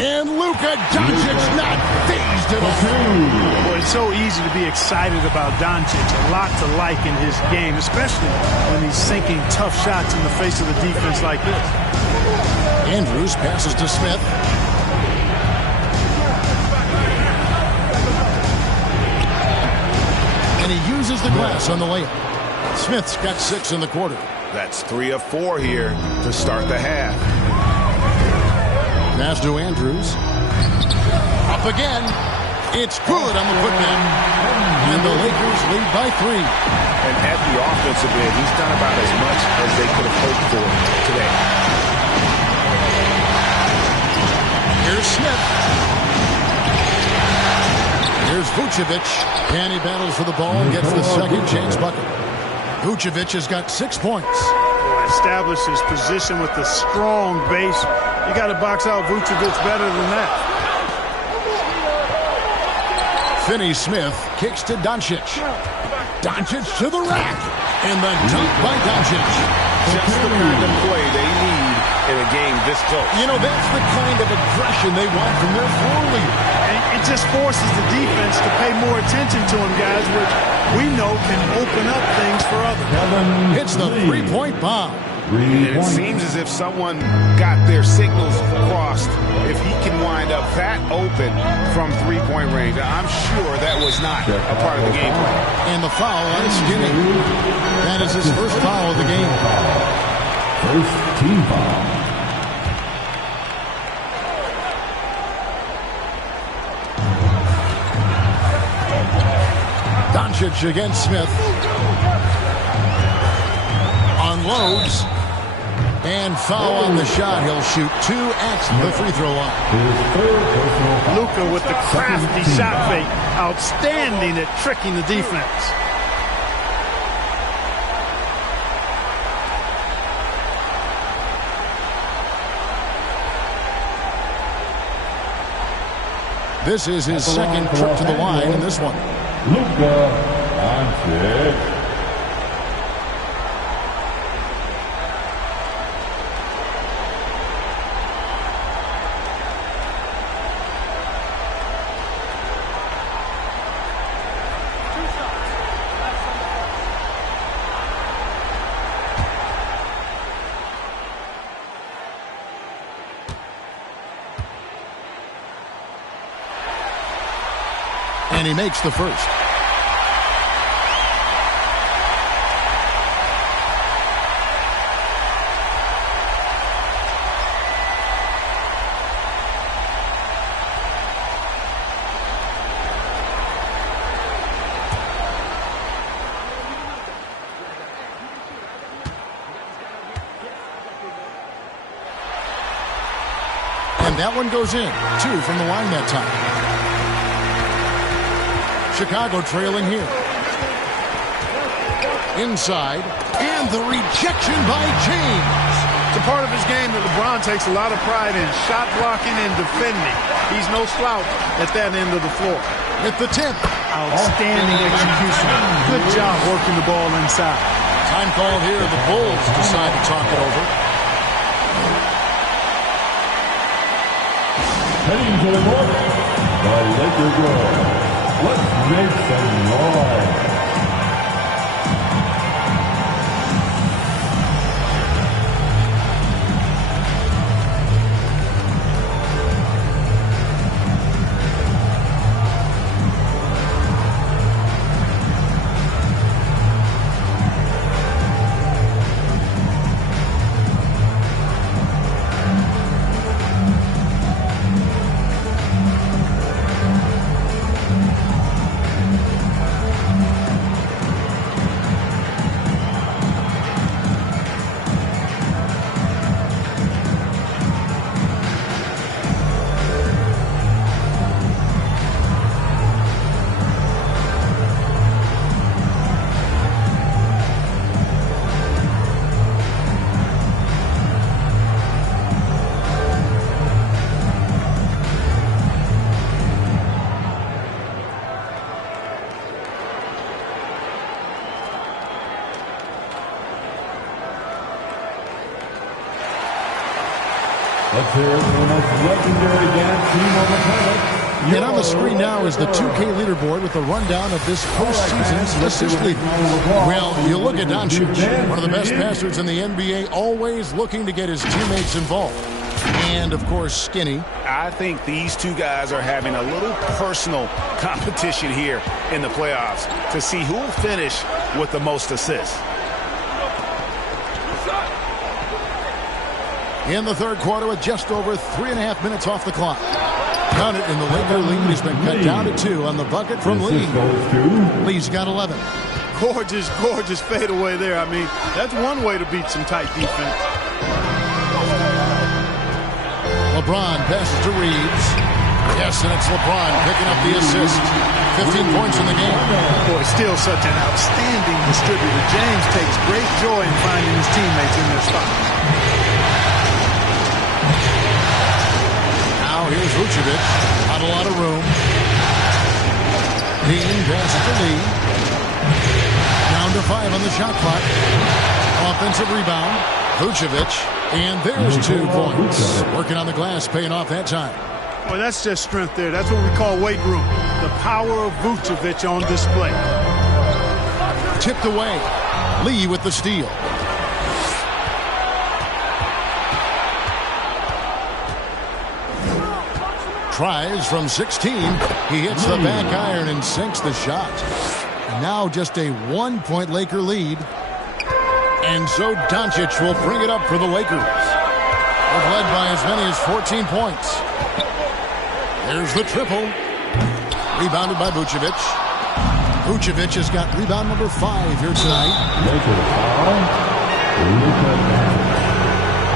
And Luka Doncic not phased at all. Boy, it's so easy to be excited about Doncic. A lot to like in his game, especially when he's sinking tough shots in the face of the defense like this. Andrews passes to Smith. And he uses the glass on the layup. Smith's got 6 in the quarter. That's 3 of 4 here to start the half. Pass to Andrews. Up again. It's good on the putback. And the Lakers lead by 3. And at the offensive end, he's done about as much as they could have hoped for today. Here's Smith. Here's Vucevic. And he battles for the ball and gets the second chance bucket. Vucevic has got 6 points. Establishes position with a strong base. You got to box out Vucevic better than that. Finney-Smith kicks to Doncic. Doncic to the rack. And the dunk by Doncic. Just the kind of play they need in a game this close. You know, that's the kind of aggression they want from their floor leader. And it just forces the defense to pay more attention to him, guys, which we know can open up things for others. It's the three-point bomb. And it seems as if someone got their signals crossed. If he can wind up that open from three-point range, I'm sure that was not a part of the game plan. And the foul on Skinny. That is his first foul of the game. First team foul. Doncic against Smith. Unloads. And foul on the shot. He'll shoot 2 at the free throw line. Luka with the crafty shot fake. Outstanding at tricking the defense. This is his second trip to the line in this one. Luka Doncic. And he makes the first. And that one goes in. 2 from the line that time. Chicago trailing here. Inside. And the rejection by James. It's a part of his game that LeBron takes a lot of pride in. Shot blocking and defending. He's no slouch at that end of the floor. At the tip. Outstanding execution. Good job working the ball inside. Time called here. The Bulls decide to talk it over. Heading to the north, the Lakers go. Let's make some noise. Let's hear it for the most legendary dance team on the planet. And on the screen now is the 2K leaderboard with a rundown of this postseason's assist leaders. Well, you look at Doncic, one of the best passers in the NBA, always looking to get his teammates involved. And, of course, Skinny. I think these two guys are having a little personal competition here in the playoffs to see who will finish with the most assists. In the third quarter with just over 3.5 minutes off the clock. Count it, and the Laker lead has been cut down to 2 on the bucket from Lee. Lee's got 11. Gorgeous, gorgeous fadeaway there. I mean, that's one way to beat some tight defense. LeBron passes to Reeves. Yes, and it's LeBron picking up the assist. 15 points in the game. Boy, still such an outstanding distributor. James takes great joy in finding his teammates in their spot. Now here's Vucevic. Not a lot of room. Dean passes to Lee. Down to 5 on the shot clock. Offensive rebound. Vucevic. And there's 2 points. Working on the glass, paying off that time. Boy, that's just strength there. That's what we call weight room. The power of Vucevic on display. Tipped away. Lee with the steal. Tries from 16. He hits the back iron and sinks the shot. And now just a 1-point Laker lead. And so Doncic will bring it up for the Lakers. They've led by as many as 14 points. There's the triple. Rebounded by Vucevic. Vucevic has got rebound number 5 here tonight.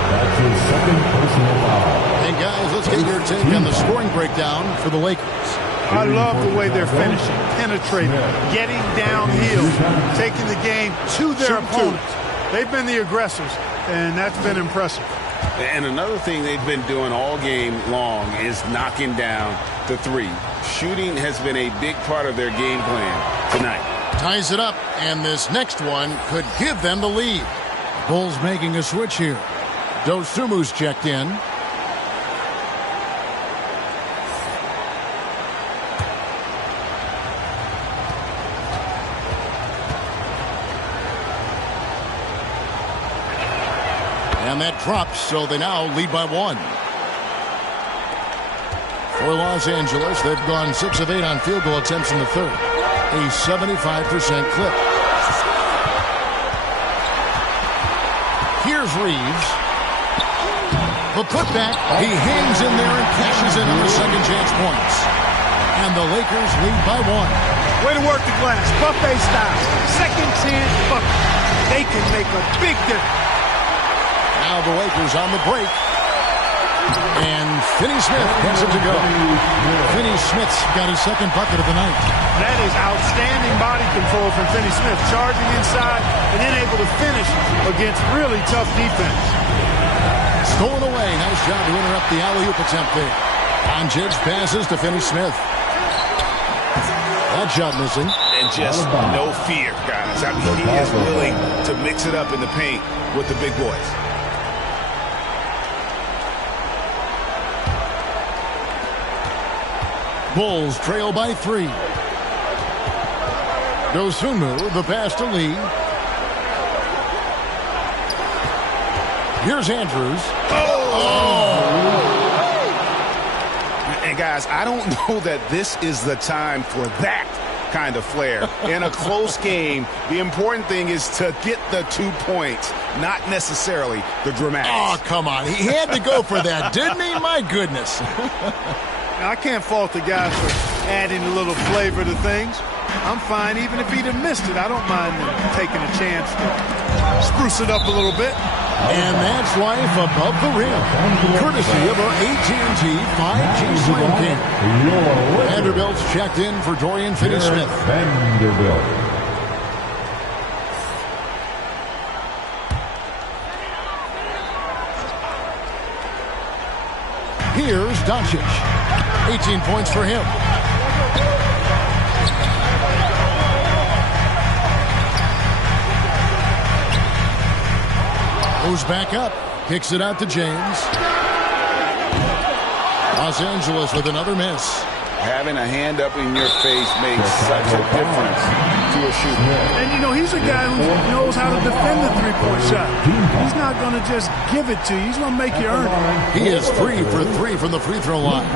That's his second personal foul. Hey guys, let's get your take on the scoring breakdown for the Lakers. I love the way they're finishing, penetrating, getting downhill, taking the game to their opponents. They've been the aggressors, and that's been impressive. And another thing they've been doing all game long is knocking down the 3. Shooting has been a big part of their game plan tonight. Ties it up, and this next one could give them the lead. Bulls making a switch here. Dosumu's checked in. And that drops, so they now lead by 1. For Los Angeles, they've gone 6 of 8 on field goal attempts in the third. A 75% clip. Here's Reeves. The putback, he hangs in there and cashes in on the second chance points. And the Lakers lead by 1. Way to work the glass, buffet style. Second chance bucket. They can make a big difference. Now the Lakers on the break. And Finney Smith has it to go. Finney Smith's got his second bucket of the night. That is outstanding body control from Finney Smith. Charging inside and then able to finish against really tough defense. Stolen away. Nice job to interrupt the alley-oop attempt there. Doncic passes to Finney Smith. That shot missing. And just no fear, guys. I mean, he is willing to mix it up in the paint with the big boys. Bulls trail by 3. Dosunmu, the pass to Lee. Here's Andrews. And guys, I don't know that this is the time for that kind of flair. In a close game, the important thing is to get the 2 points, not necessarily the dramatics. Oh, come on. He had to go for that, didn't he? My goodness. Now, I can't fault the guys for adding a little flavor to things. I'm fine even if he'd have missed it. I don't mind taking a chance to spruce it up a little bit. And that's life above the rim, courtesy of our AT&T 5G Slam King. Vanderbilt's checked in for Dorian Finney-Smith. Vanderbilt. Here's Doncic. 18 points for him. Goes back up. Kicks it out to James. Los Angeles with another miss. Having a hand up in your face makes such a difference to a shooter. And, you know, he's a guy who knows how to defend the three-point shot. He's not going to just give it to you. He's going to make you earn it. He is 3 for 3 from the free throw line.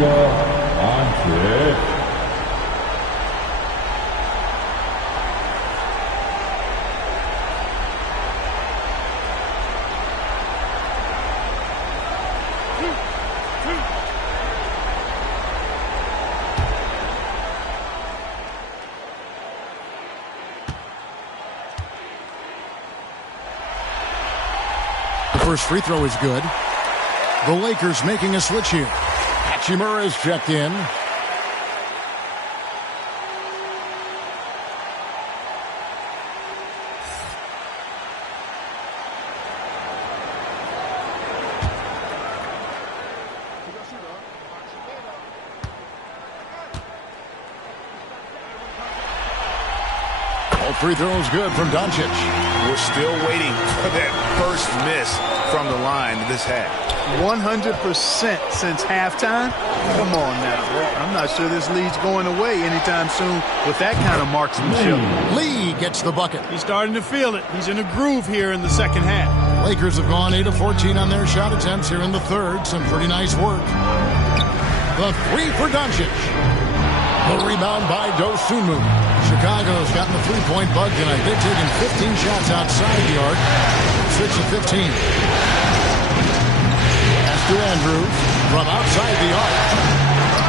First free throw is good. The Lakers making a switch here. Hachimura is checked in. All free throws good from Doncic. We're still waiting for that first miss from the line this half. 100% since halftime. Come on now. I'm not sure this lead's going away anytime soon with that kind of marksmanship. Lee gets the bucket. He's starting to feel it. He's in a groove here in the second half. Lakers have gone 8 of 14 on their shot attempts here in the third. Some pretty nice work. The three for Doncic. The rebound by Dosunmu. Chicago's gotten the three-point bug tonight. They've taken 15 shots outside the arc. 6 of 15. Pass to Andrews from outside the arc.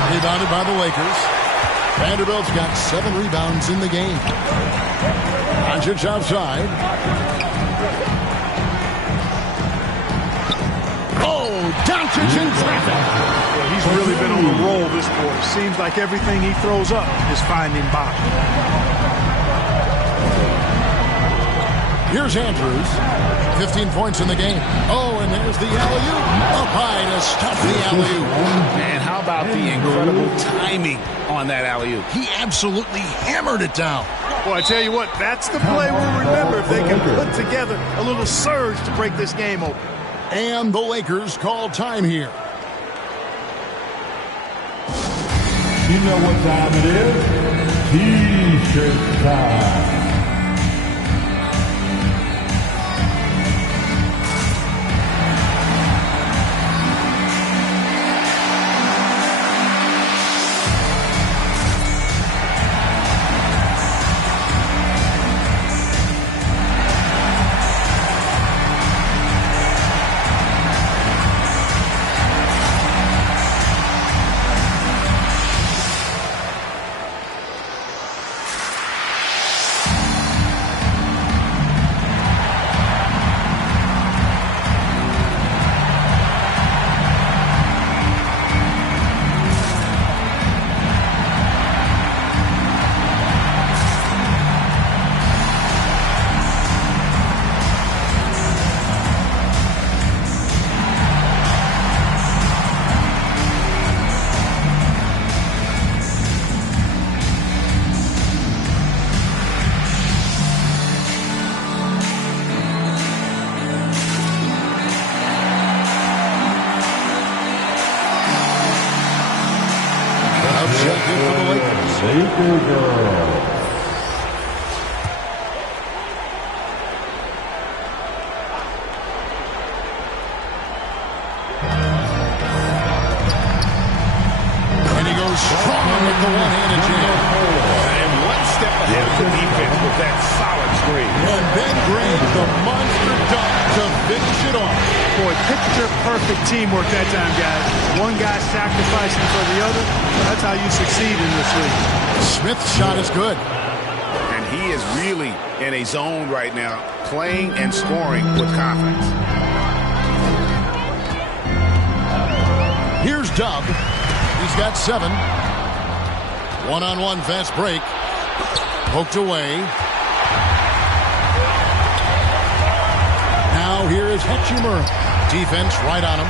Rebounded by the Lakers. Vanderbilt's got 7 rebounds in the game. Doncic outside. Oh, Doncic in traffic. Well, he's really been on the roll this quarter. Seems like everything he throws up is finding bottom. Here's Andrews. 15 points in the game. Oh, and there's the alley-oop. Up high to stop the alley-oop. Man, how about the incredible timing on that alley-oop? He absolutely hammered it down. Well, I tell you what, that's the play we'll remember if they can put together a little surge to break this game open. And the Lakers call time here. You know what time it is? T-shirt time. Teamwork that time, guys. One guy sacrificing for the other. That's how you succeed in this league. Smith's shot is good. And he is really in a zone right now, playing and scoring with confidence. Here's Dub. He's got 7. One-on-one fast break. Poked away. Now here is Hachimura. Defense right on him.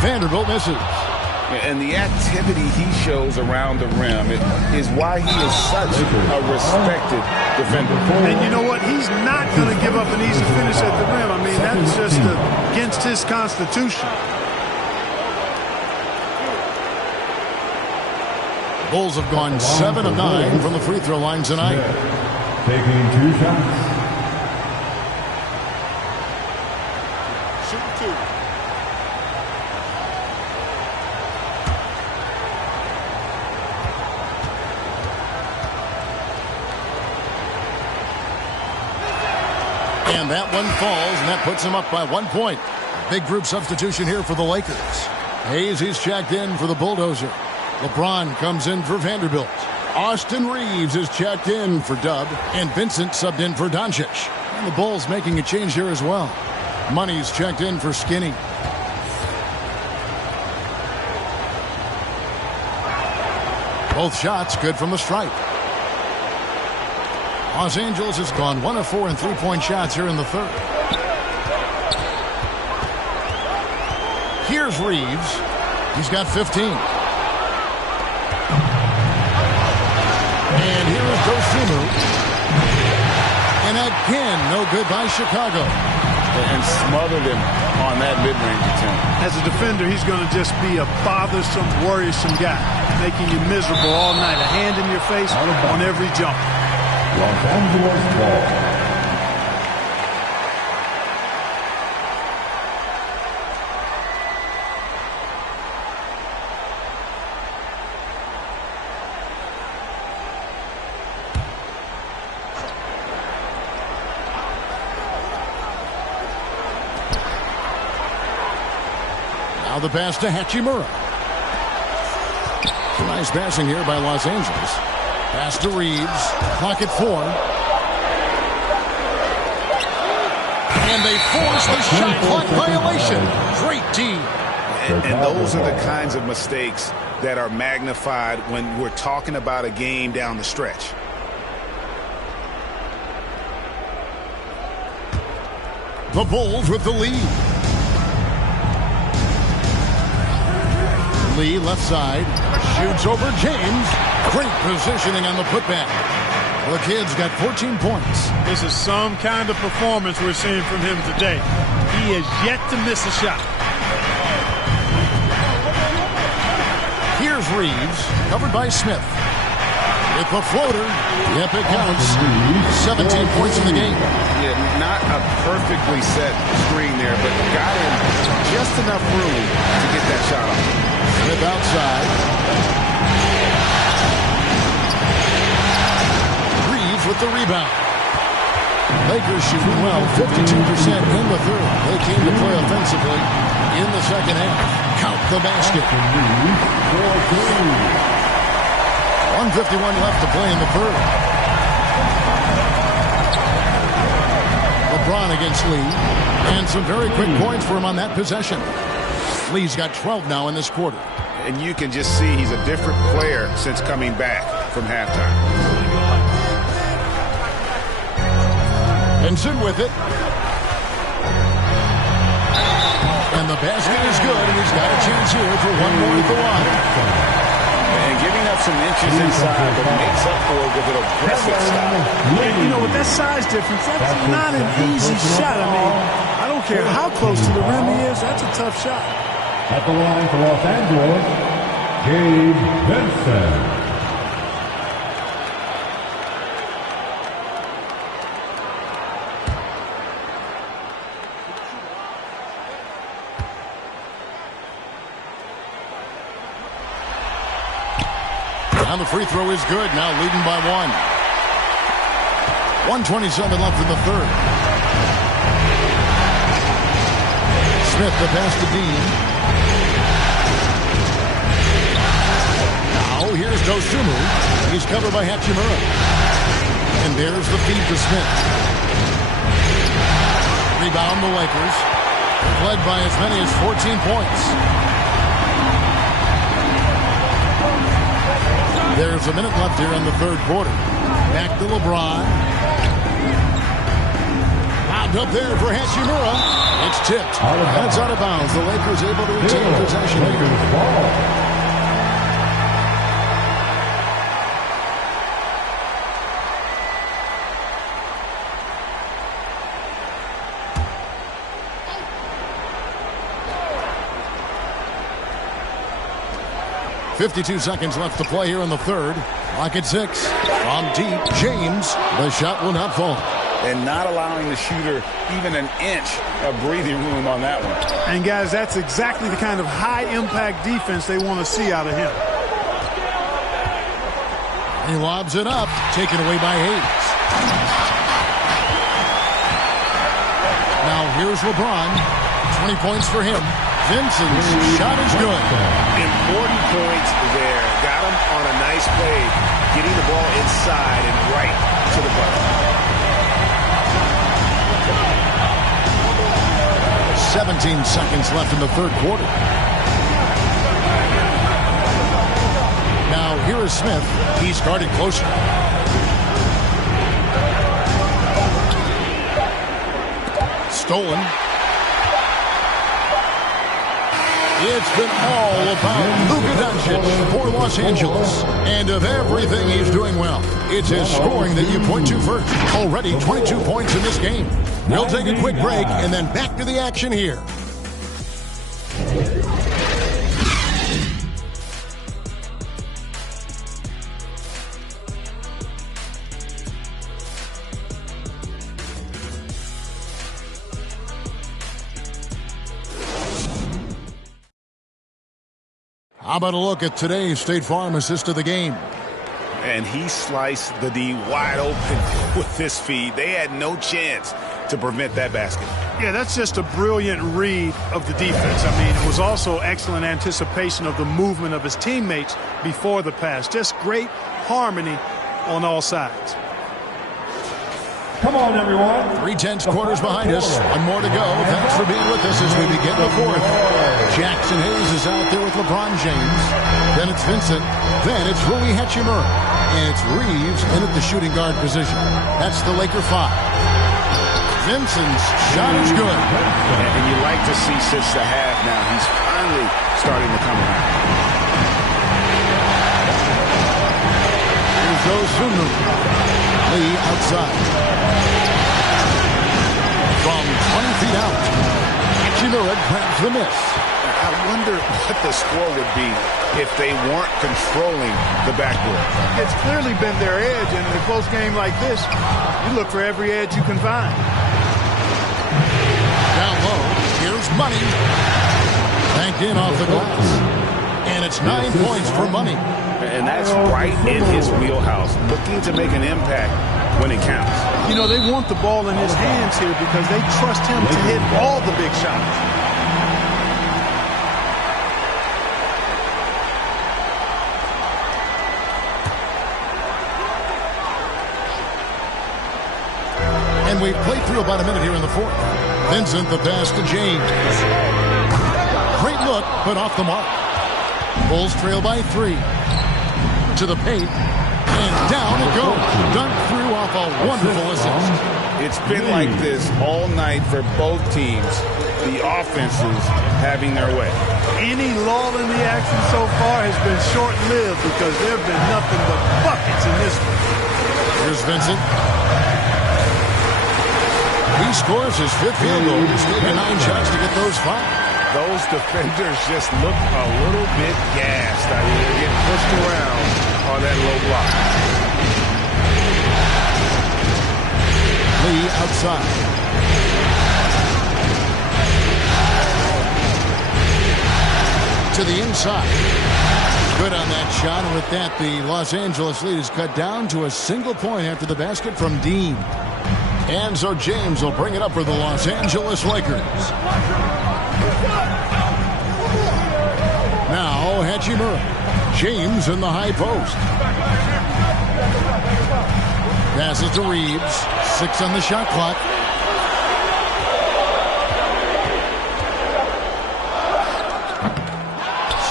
Vanderbilt misses. And the activity he shows around the rim is why he is such a respected defender. And you know what? He's not going to give up an easy finish at the rim. I mean, that's just against his constitution. Bulls have gone 7 of 9 from the free throw line tonight. Taking 2 shots. Shooting 2. And that one falls, and that puts him up by 1 point. Big group substitution here for the Lakers. Hayes, he's checked in for the Bulldozer. LeBron comes in for Vanderbilt. Austin Reeves is checked in for Dub. And Vincent subbed in for Doncic. And the Bulls making a change here as well. Money's checked in for Skinny. Both shots good from the stripe. Los Angeles has gone 1 of 4 in three-point shots here in the third. Here's Reeves. He's got 15. And here is Dosunmu. And again, no good by Chicago. And smothered him on that mid-range attempt. As a defender, he's going to just be a bothersome, worrisome guy, making you miserable all night. A hand in your face on every jump. Los Angeles ball. Now the pass to Hachimura. Nice passing here by Los Angeles. Pass to Reeves. Clock at 4. And they force the shot clock violation. Great D. And those are the kinds of mistakes that are magnified when we're talking about a game down the stretch. The Bulls with the lead. Lee left side. Shoots over James. Great positioning on the putback. The kid's got 14 points. This is some kind of performance we're seeing from him today. He has yet to miss a shot. Here's Reeves, covered by Smith. With the floater, yep, it counts. 17 points in the game. Yeah, not a perfectly set screen there, but got in just enough room to get that shot off. Smith outside. Reeves with the rebound. Lakers shooting well, 52% in the third. They came to play offensively in the second half. Count the basket. 151 left to play in the third. LeBron against Lee. And some very quick points for him on that possession. Lee's got 12 now in this quarter. And you can just see he's a different player since coming back from halftime. Benson with it. And the basket is good, and he's got a chance here for one more at the line. And giving up some inches inside, but makes up for it with an aggressive style. You know, with that size difference, that's not an easy shot. I mean, I don't care how close to the rim he is, that's a tough shot. At the line for Los Angeles, Gabe Vincent. Now the free throw is good. Now leading by 1. 1:27 left in the third. Smith the pass to Dean. Now here's Dosunmu. He's covered by Hachimura. And there's the feed to Smith. Rebound the Lakers. Led by as many as 14 points. There's a minute left here in the third quarter. Back to LeBron. Out up there for Hachimura. It's tipped. And it's out of bounds. The Lakers able to retain possession here. 52 seconds left to play here in the third. Clock at 6. From deep, James. The shot will not fall. And not allowing the shooter even an inch of breathing room on that one. And, guys, that's exactly the kind of high-impact defense they want to see out of him. He lobs it up. Taken away by Hayes. Now here's LeBron. 20 points for him. Vincent's shot is good. Important points there. Got him on a nice play. Getting the ball inside and right to the bucket. 17 seconds left in the third quarter. Now here is Smith. He's guarded closer. Stolen. It's been all about Luka Doncic for Los Angeles. And of everything he's doing well, it's his scoring that you point to first. Already 22 points in this game. We'll take a quick break and then back to the action here. How about a look at today's State Farm assist of the game? And he sliced the D wide open with this feed. They had no chance to prevent that basket. Yeah, that's just a brilliant read of the defense. I mean, it was also excellent anticipation of the movement of his teammates before the pass. Just great harmony on all sides. Come on, everyone. 3/10 quarters behind us. One more to go. Thanks for being with us as we begin the fourth. Jackson Hayes is out there with LeBron James. Then it's Vincent. Then it's Rui Hachimura. And it's Reeves in at the shooting guard position. That's the Laker 5. Vincent's shot is good. And you like to see since the half now. He's finally starting to come around. Here goes Sunu. Lee outside. From 20 feet out, Hachimura grabs the miss. I wonder what the score would be if they weren't controlling the backboard. It's clearly been their edge, and in a close game like this, you look for every edge you can find. Down low, here's Money. Banked in off the glass. And it's 9 points for Money. And that's right in his wheelhouse, looking to make an impact when it counts. You know, they want the ball in his hands here because they trust him to hit all the big shots. And we've played through about a minute here in the fourth. Vincent, the pass to James. Great look, but off the mark. Bulls trail by 3. To the paint. And down it goes. Dunked through off a wonderful assist. It's been like this all night for both teams. The offenses having their way. Any lull in the action so far has been short-lived because there have been nothing but buckets in this one. Here's Vincent. He scores his 5th field goal. He's taken 9 shots to get those 5. Those defenders just look a little bit gassed. I mean, they're getting pushed around on that low block. Lee outside. To the inside. Good on that shot, and with that, the Los Angeles lead is cut down to a single point after the basket from Dean. And so James will bring it up for the Los Angeles Lakers. Now Hachimura. James in the high post. Passes to Reeves. 6 on the shot clock.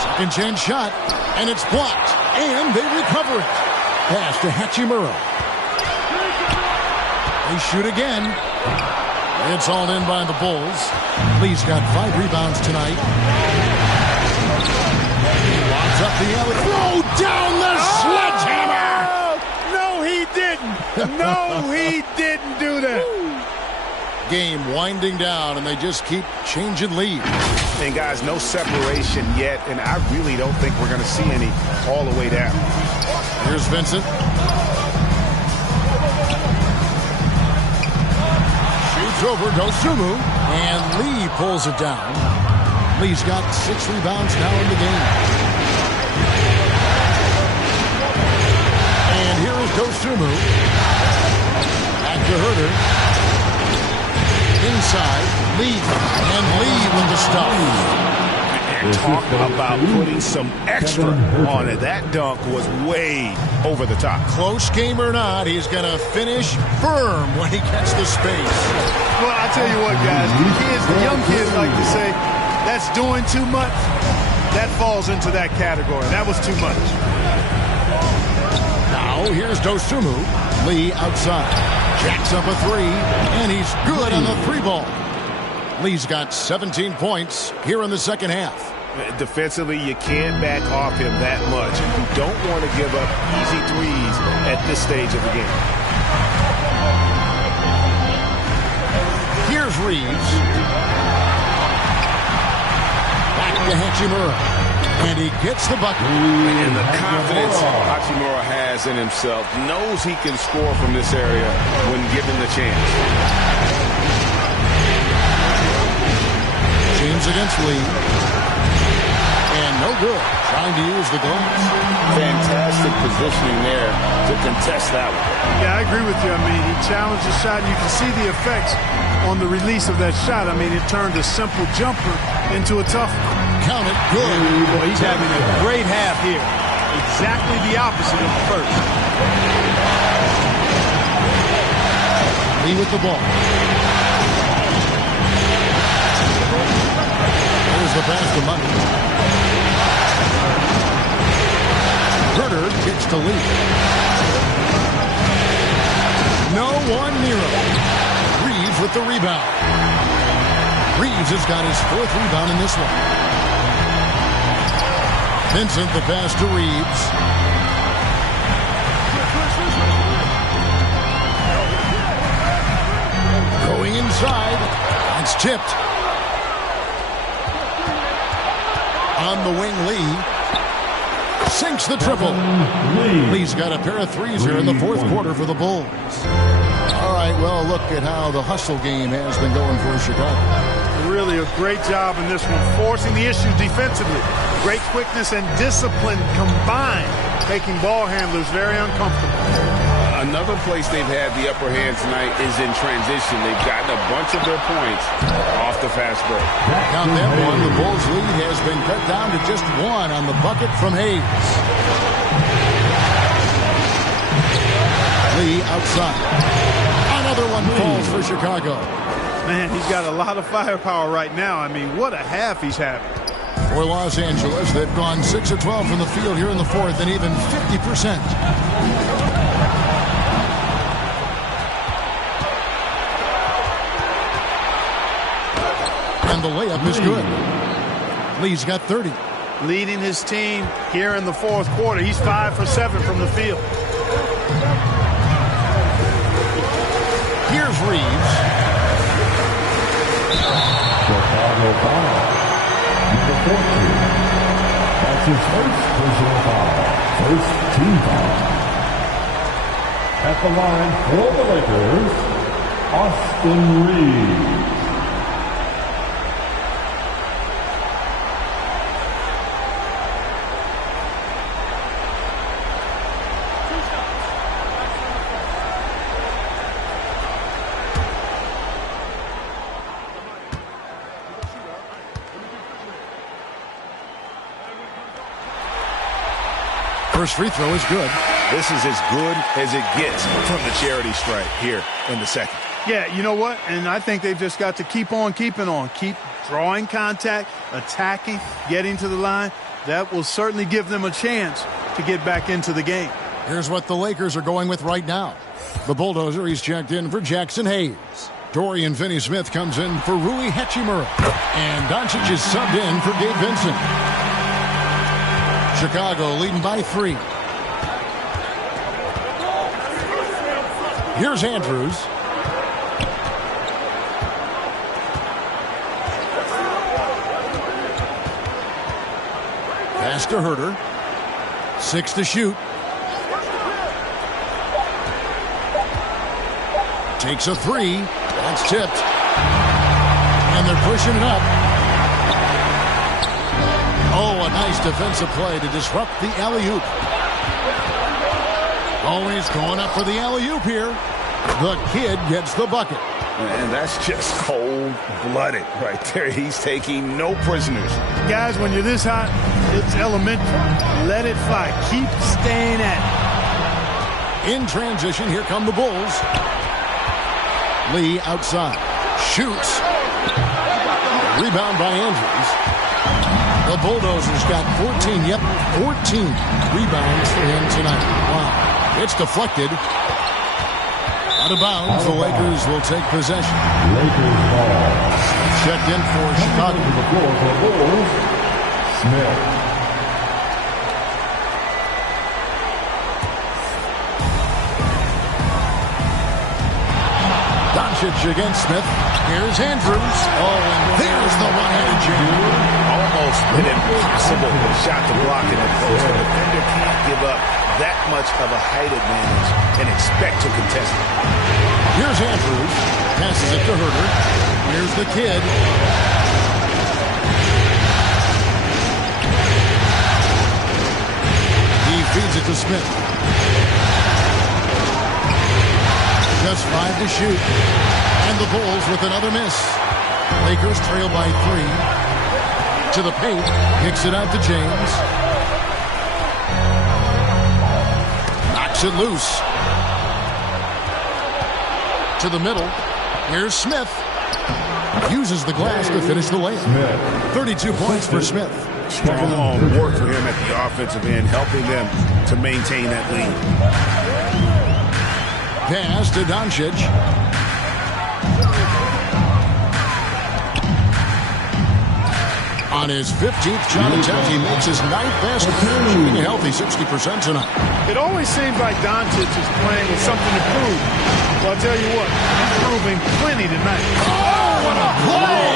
Second chance shot, and it's blocked. And they recover it. Pass to Hachimura. They shoot again. It's all in by the Bulls. Lee's got 5 rebounds tonight. He lobs up the alley. Throw down the sledgehammer! No, he didn't. No, he didn't do that. game winding down, and they just keep changing leads. And, guys, no separation yet, and I really don't think we're going to see any all the way down. Here's Vincent. Shoots over Dosumu, and Lee pulls it down. Lee's got 6 rebounds now in the game. And here is Dosumu. Back to Herter. Inside, Lee. And Lee with the stuff. And talk about putting some extra on it. That dunk was way over the top. Close game or not, he's going to finish firm when he gets the space. Well, I tell you what, guys, the young kids like to say, that's doing too much. That falls into that category. That was too much. Now, here's Dosumu. Lee outside. Jacks up a 3, and he's good on the 3-ball. Lee's got 17 points here in the second half. Defensively, you can't back off him that much. You don't want to give up easy threes at this stage of the game. Here's Reeves. Back to Hachimura. And he gets the bucket. And the confidence Hachimura has in himself, knows he can score from this area when given the chance. James against Lee. And no good. Trying to use the glass. Fantastic positioning there to contest that one. Yeah, I agree with you. I mean, he challenged the shot. You can see the effects on the release of that shot. I mean, it turned a simple jumper into a tough one. Count it. Good. Well, he's having a great half here. Exactly the opposite of the first. Lee with the ball. There's the pass to Money. Herter gets to Lee. No one near him. Reeves with the rebound. Reeves has got his 4th rebound in this one. Vincent the pass to Reeves. Going inside. It's tipped. On the wing, Lee. Sinks the triple. Lee's got a pair of threes here in the 4th quarter for the Bulls. All right, well, look at how the hustle game has been going for Chicago. Really a great job in this one, forcing the issue defensively. Great quickness and discipline combined, making ball handlers very uncomfortable. Another place they've had the upper hand tonight is in transition. They've gotten a bunch of their points off the fast break. Count that one. The Bulls' lead has been cut down to just 1 on the bucket from Hayes. Lee outside. Another one falls for Chicago. Man, he's got a lot of firepower right now. I mean, what a half he's having. For Los Angeles, they've gone 6 of 12 from the field here in the 4th and even 50%. And the layup is good. Lee's got 30. Leading his team here in the 4th quarter. He's 5 for 7 from the field. Here's Reeves. Chicago foul. Number 14. That's his first personal foul. First team foul. At the line for the Lakers, Austin Reeves. First free throw is good. This is as good as it gets from the charity stripe here in the second. Yeah, you know what? And I think they've just got to keep on keeping on. Keep drawing contact, attacking, getting to the line. That will certainly give them a chance to get back into the game. Here's what the Lakers are going with right now. The Bulldozer, he's checked in for Jackson Hayes. Dorian Finney-Smith comes in for Rui Hachimura. And Doncic is subbed in for Gabe Vincent. Chicago leading by 3. Here's Andrews. Pass to Herter. 6 to shoot. Takes a 3. That's tipped. And they're pushing it up. Oh, a nice defensive play to disrupt the alley-oop. Always going up for the alley-oop here. The kid gets the bucket. And that's just cold-blooded right there. He's taking no prisoners. Guys, when you're this hot, it's elementary. Let it fly. Keep staying at it. In transition, here come the Bulls. Lee outside. Shoots. Rebound by Andrews. The Bulldozers got 14 rebounds for him tonight. Wow. It's deflected. Out of bounds, the Lakers will take possession. Lakers ball. Checked in for Chicago. To the floor for Bulls, Smith. Doncic against Smith. Here's Andrews. Oh, and there's the one-handed jam. Almost an impossible shot to block in the post. The defender can't give up that much of a height advantage and expect to contest it. Here's Andrews. Passes it to Herter. Here's the kid. He feeds it to Smith. Just 5 to shoot. And the Bulls with another miss. Lakers trail by 3. To the paint. Kicks it out to James. Knocks it loose. To the middle. Here's Smith. Uses the glass to finish the layup. 32 points for Smith. Strong work for him at the offensive end, helping them to maintain that lead. Pass to Doncic. On his 15th shot attempt, he makes his 9th basket, shooting a healthy 60% tonight. It always seems like Doncic is playing with something to prove. Well, I'll tell you what, he's proving plenty tonight. Oh, what a play!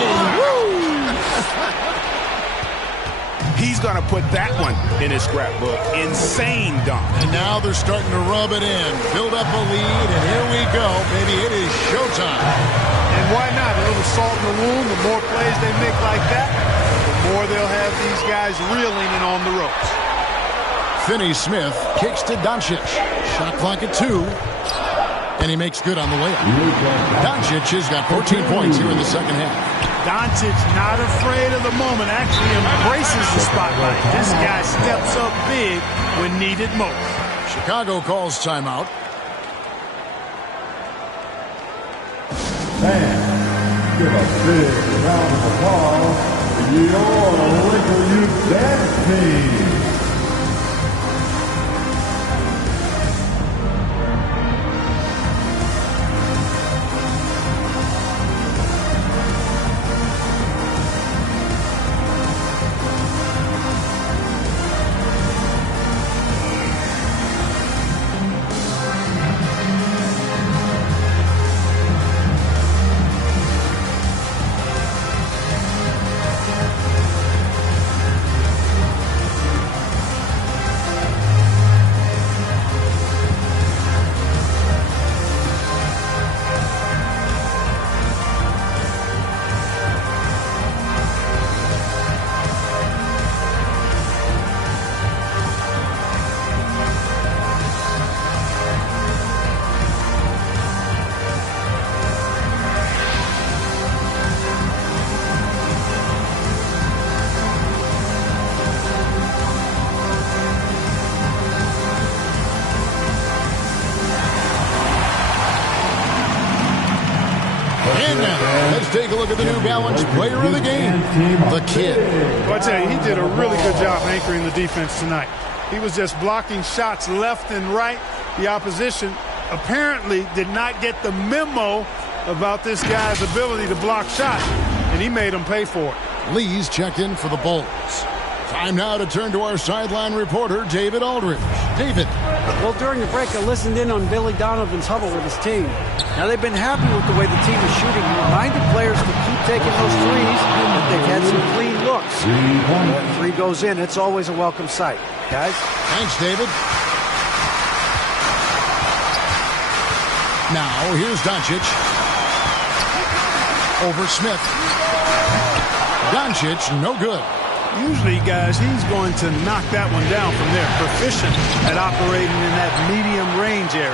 He's going to put that one in his scrapbook. Insane dunk. And now they're starting to rub it in. Build up a lead, and here we go, baby. It is showtime. And why not? A little salt in the wound. The more plays they make like that, the more they'll have these guys reeling and on the ropes. Finney-Smith kicks to Doncic. Shot clock at 2. And he makes good on the layup. Doncic has got 14 points here in the second half. Doncic not afraid of the moment, actually embraces the spotlight. This guy steps up big when needed most. Chicago calls timeout. And give a big round of applause to your Laker Youth Dance Team. Take a look at the New Balance player of the game, the kid. Well, I tell you, he did a really good job anchoring the defense tonight. He was just blocking shots left and right. The opposition apparently did not get the memo about this guy's ability to block shots, and he made them pay for it. Lee's checked in for the Bulls. Time now to turn to our sideline reporter, David Aldridge. David. Well, during the break, I listened in on Billy Donovan's huddle with his team. Now, they've been happy with the way the team is shooting. He reminded players to keep taking those threes, that they've had some clean looks. When three goes in, it's always a welcome sight. Guys? Thanks, David. Now, here's Doncic. Over Smith. Doncic, no good. Usually, guys, he's going to knock that one down from there. Proficient at operating in that medium range area.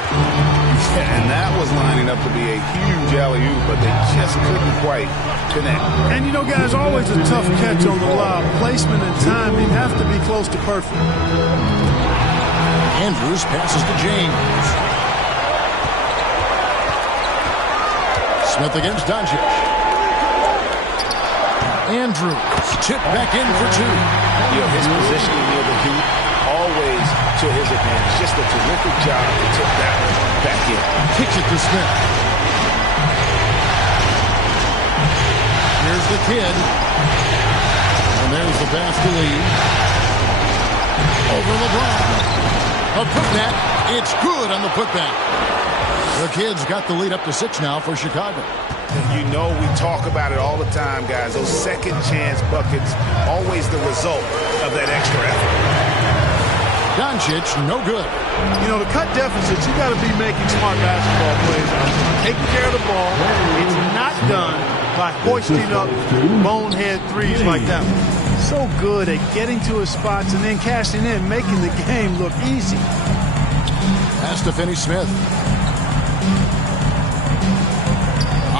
Yeah, and that was lining up to be a huge alley-oop, but they just couldn't quite connect. And, you know, guys, always a tough catch on the lob. Placement and timing have to be close to perfect. Andrews passes to James. Smith against Doncic. Andrews tipped back in for two. You know, his positioning near the hoop, always to his advantage. Just a terrific job to tip that one back in. Kicks it to Smith. Here's the kid. And there's the pass to Lee. Over LeBron. A putback. It's good on the putback. The Kid's got the lead up to 6 now for Chicago. You know, we talk about it all the time, guys. Those second chance buckets, always the result of that extra effort. Doncic, no good. You know, to cut deficits, you got to be making smart basketball plays. Taking care of the ball. It's not done by hoisting up bonehead threes like that one. So good at getting to his spots and then cashing in, making the game look easy. Pass to Finney-Smith.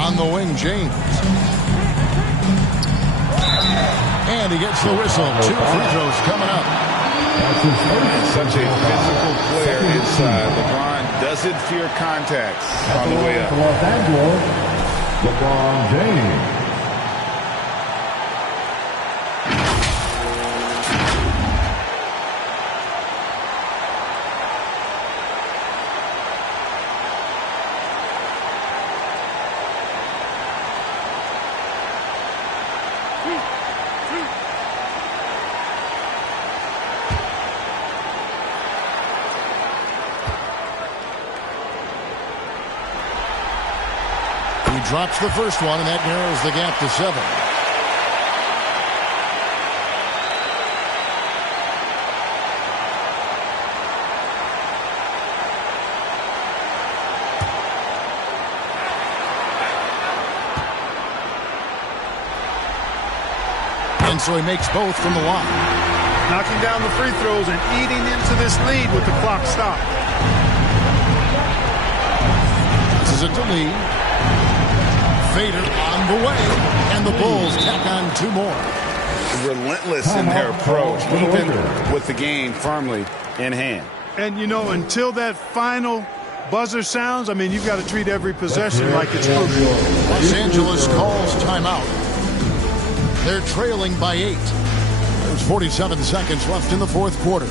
On the wing, James. And he gets the whistle. 2 free throws coming up. Such a physical player inside. LeBron doesn't fear contact on the way up. Los Angeles, LeBron James. Drops the first one, and that narrows the gap to 7. And so he makes both from the line. Knocking down the free throws and eating into this lead with the clock stopped. This is a delay. Fader on the way, and the Bulls tack on 2 more. Relentless in their approach, even with the game firmly in hand. And, you know, until that final buzzer sounds, I mean, you've got to treat every possession like it's crucial. Los Angeles calls timeout. They're trailing by 8. There's 47 seconds left in the 4th quarter.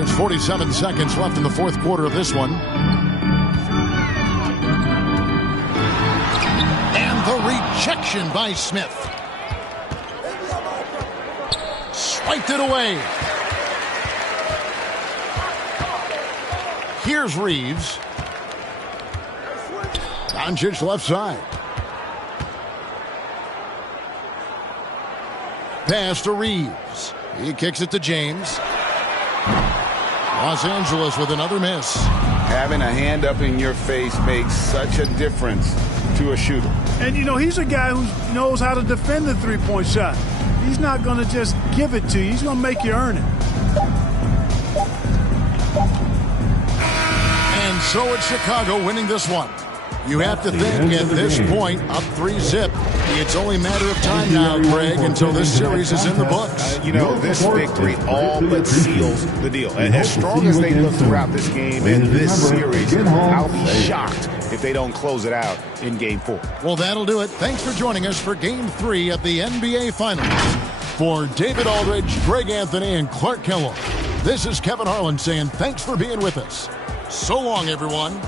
There's 47 seconds left in the 4th quarter of this one. And the rejection by Smith. swiped it away. Here's Reeves. Doncic left side. Pass to Reeves. He kicks it to James. Los Angeles with another miss. Having a hand up in your face makes such a difference to a shooter. And, you know, he's a guy who knows how to defend the three-point shot. He's not going to just give it to you. He's going to make you earn it. And so it's Chicago winning this one. You have to think at this point, up 3-zip. It's only a matter of time now, Greg, until this series is in the books. You know, this victory all but seals the deal. As strong as they look throughout this game and this series, I'll be shocked if they don't close it out in Game 4. Well, that'll do it. Thanks for joining us for Game 3 of the NBA Finals. For David Aldridge, Greg Anthony, and Clark Kellogg, this is Kevin Harlan saying thanks for being with us. So long, everyone.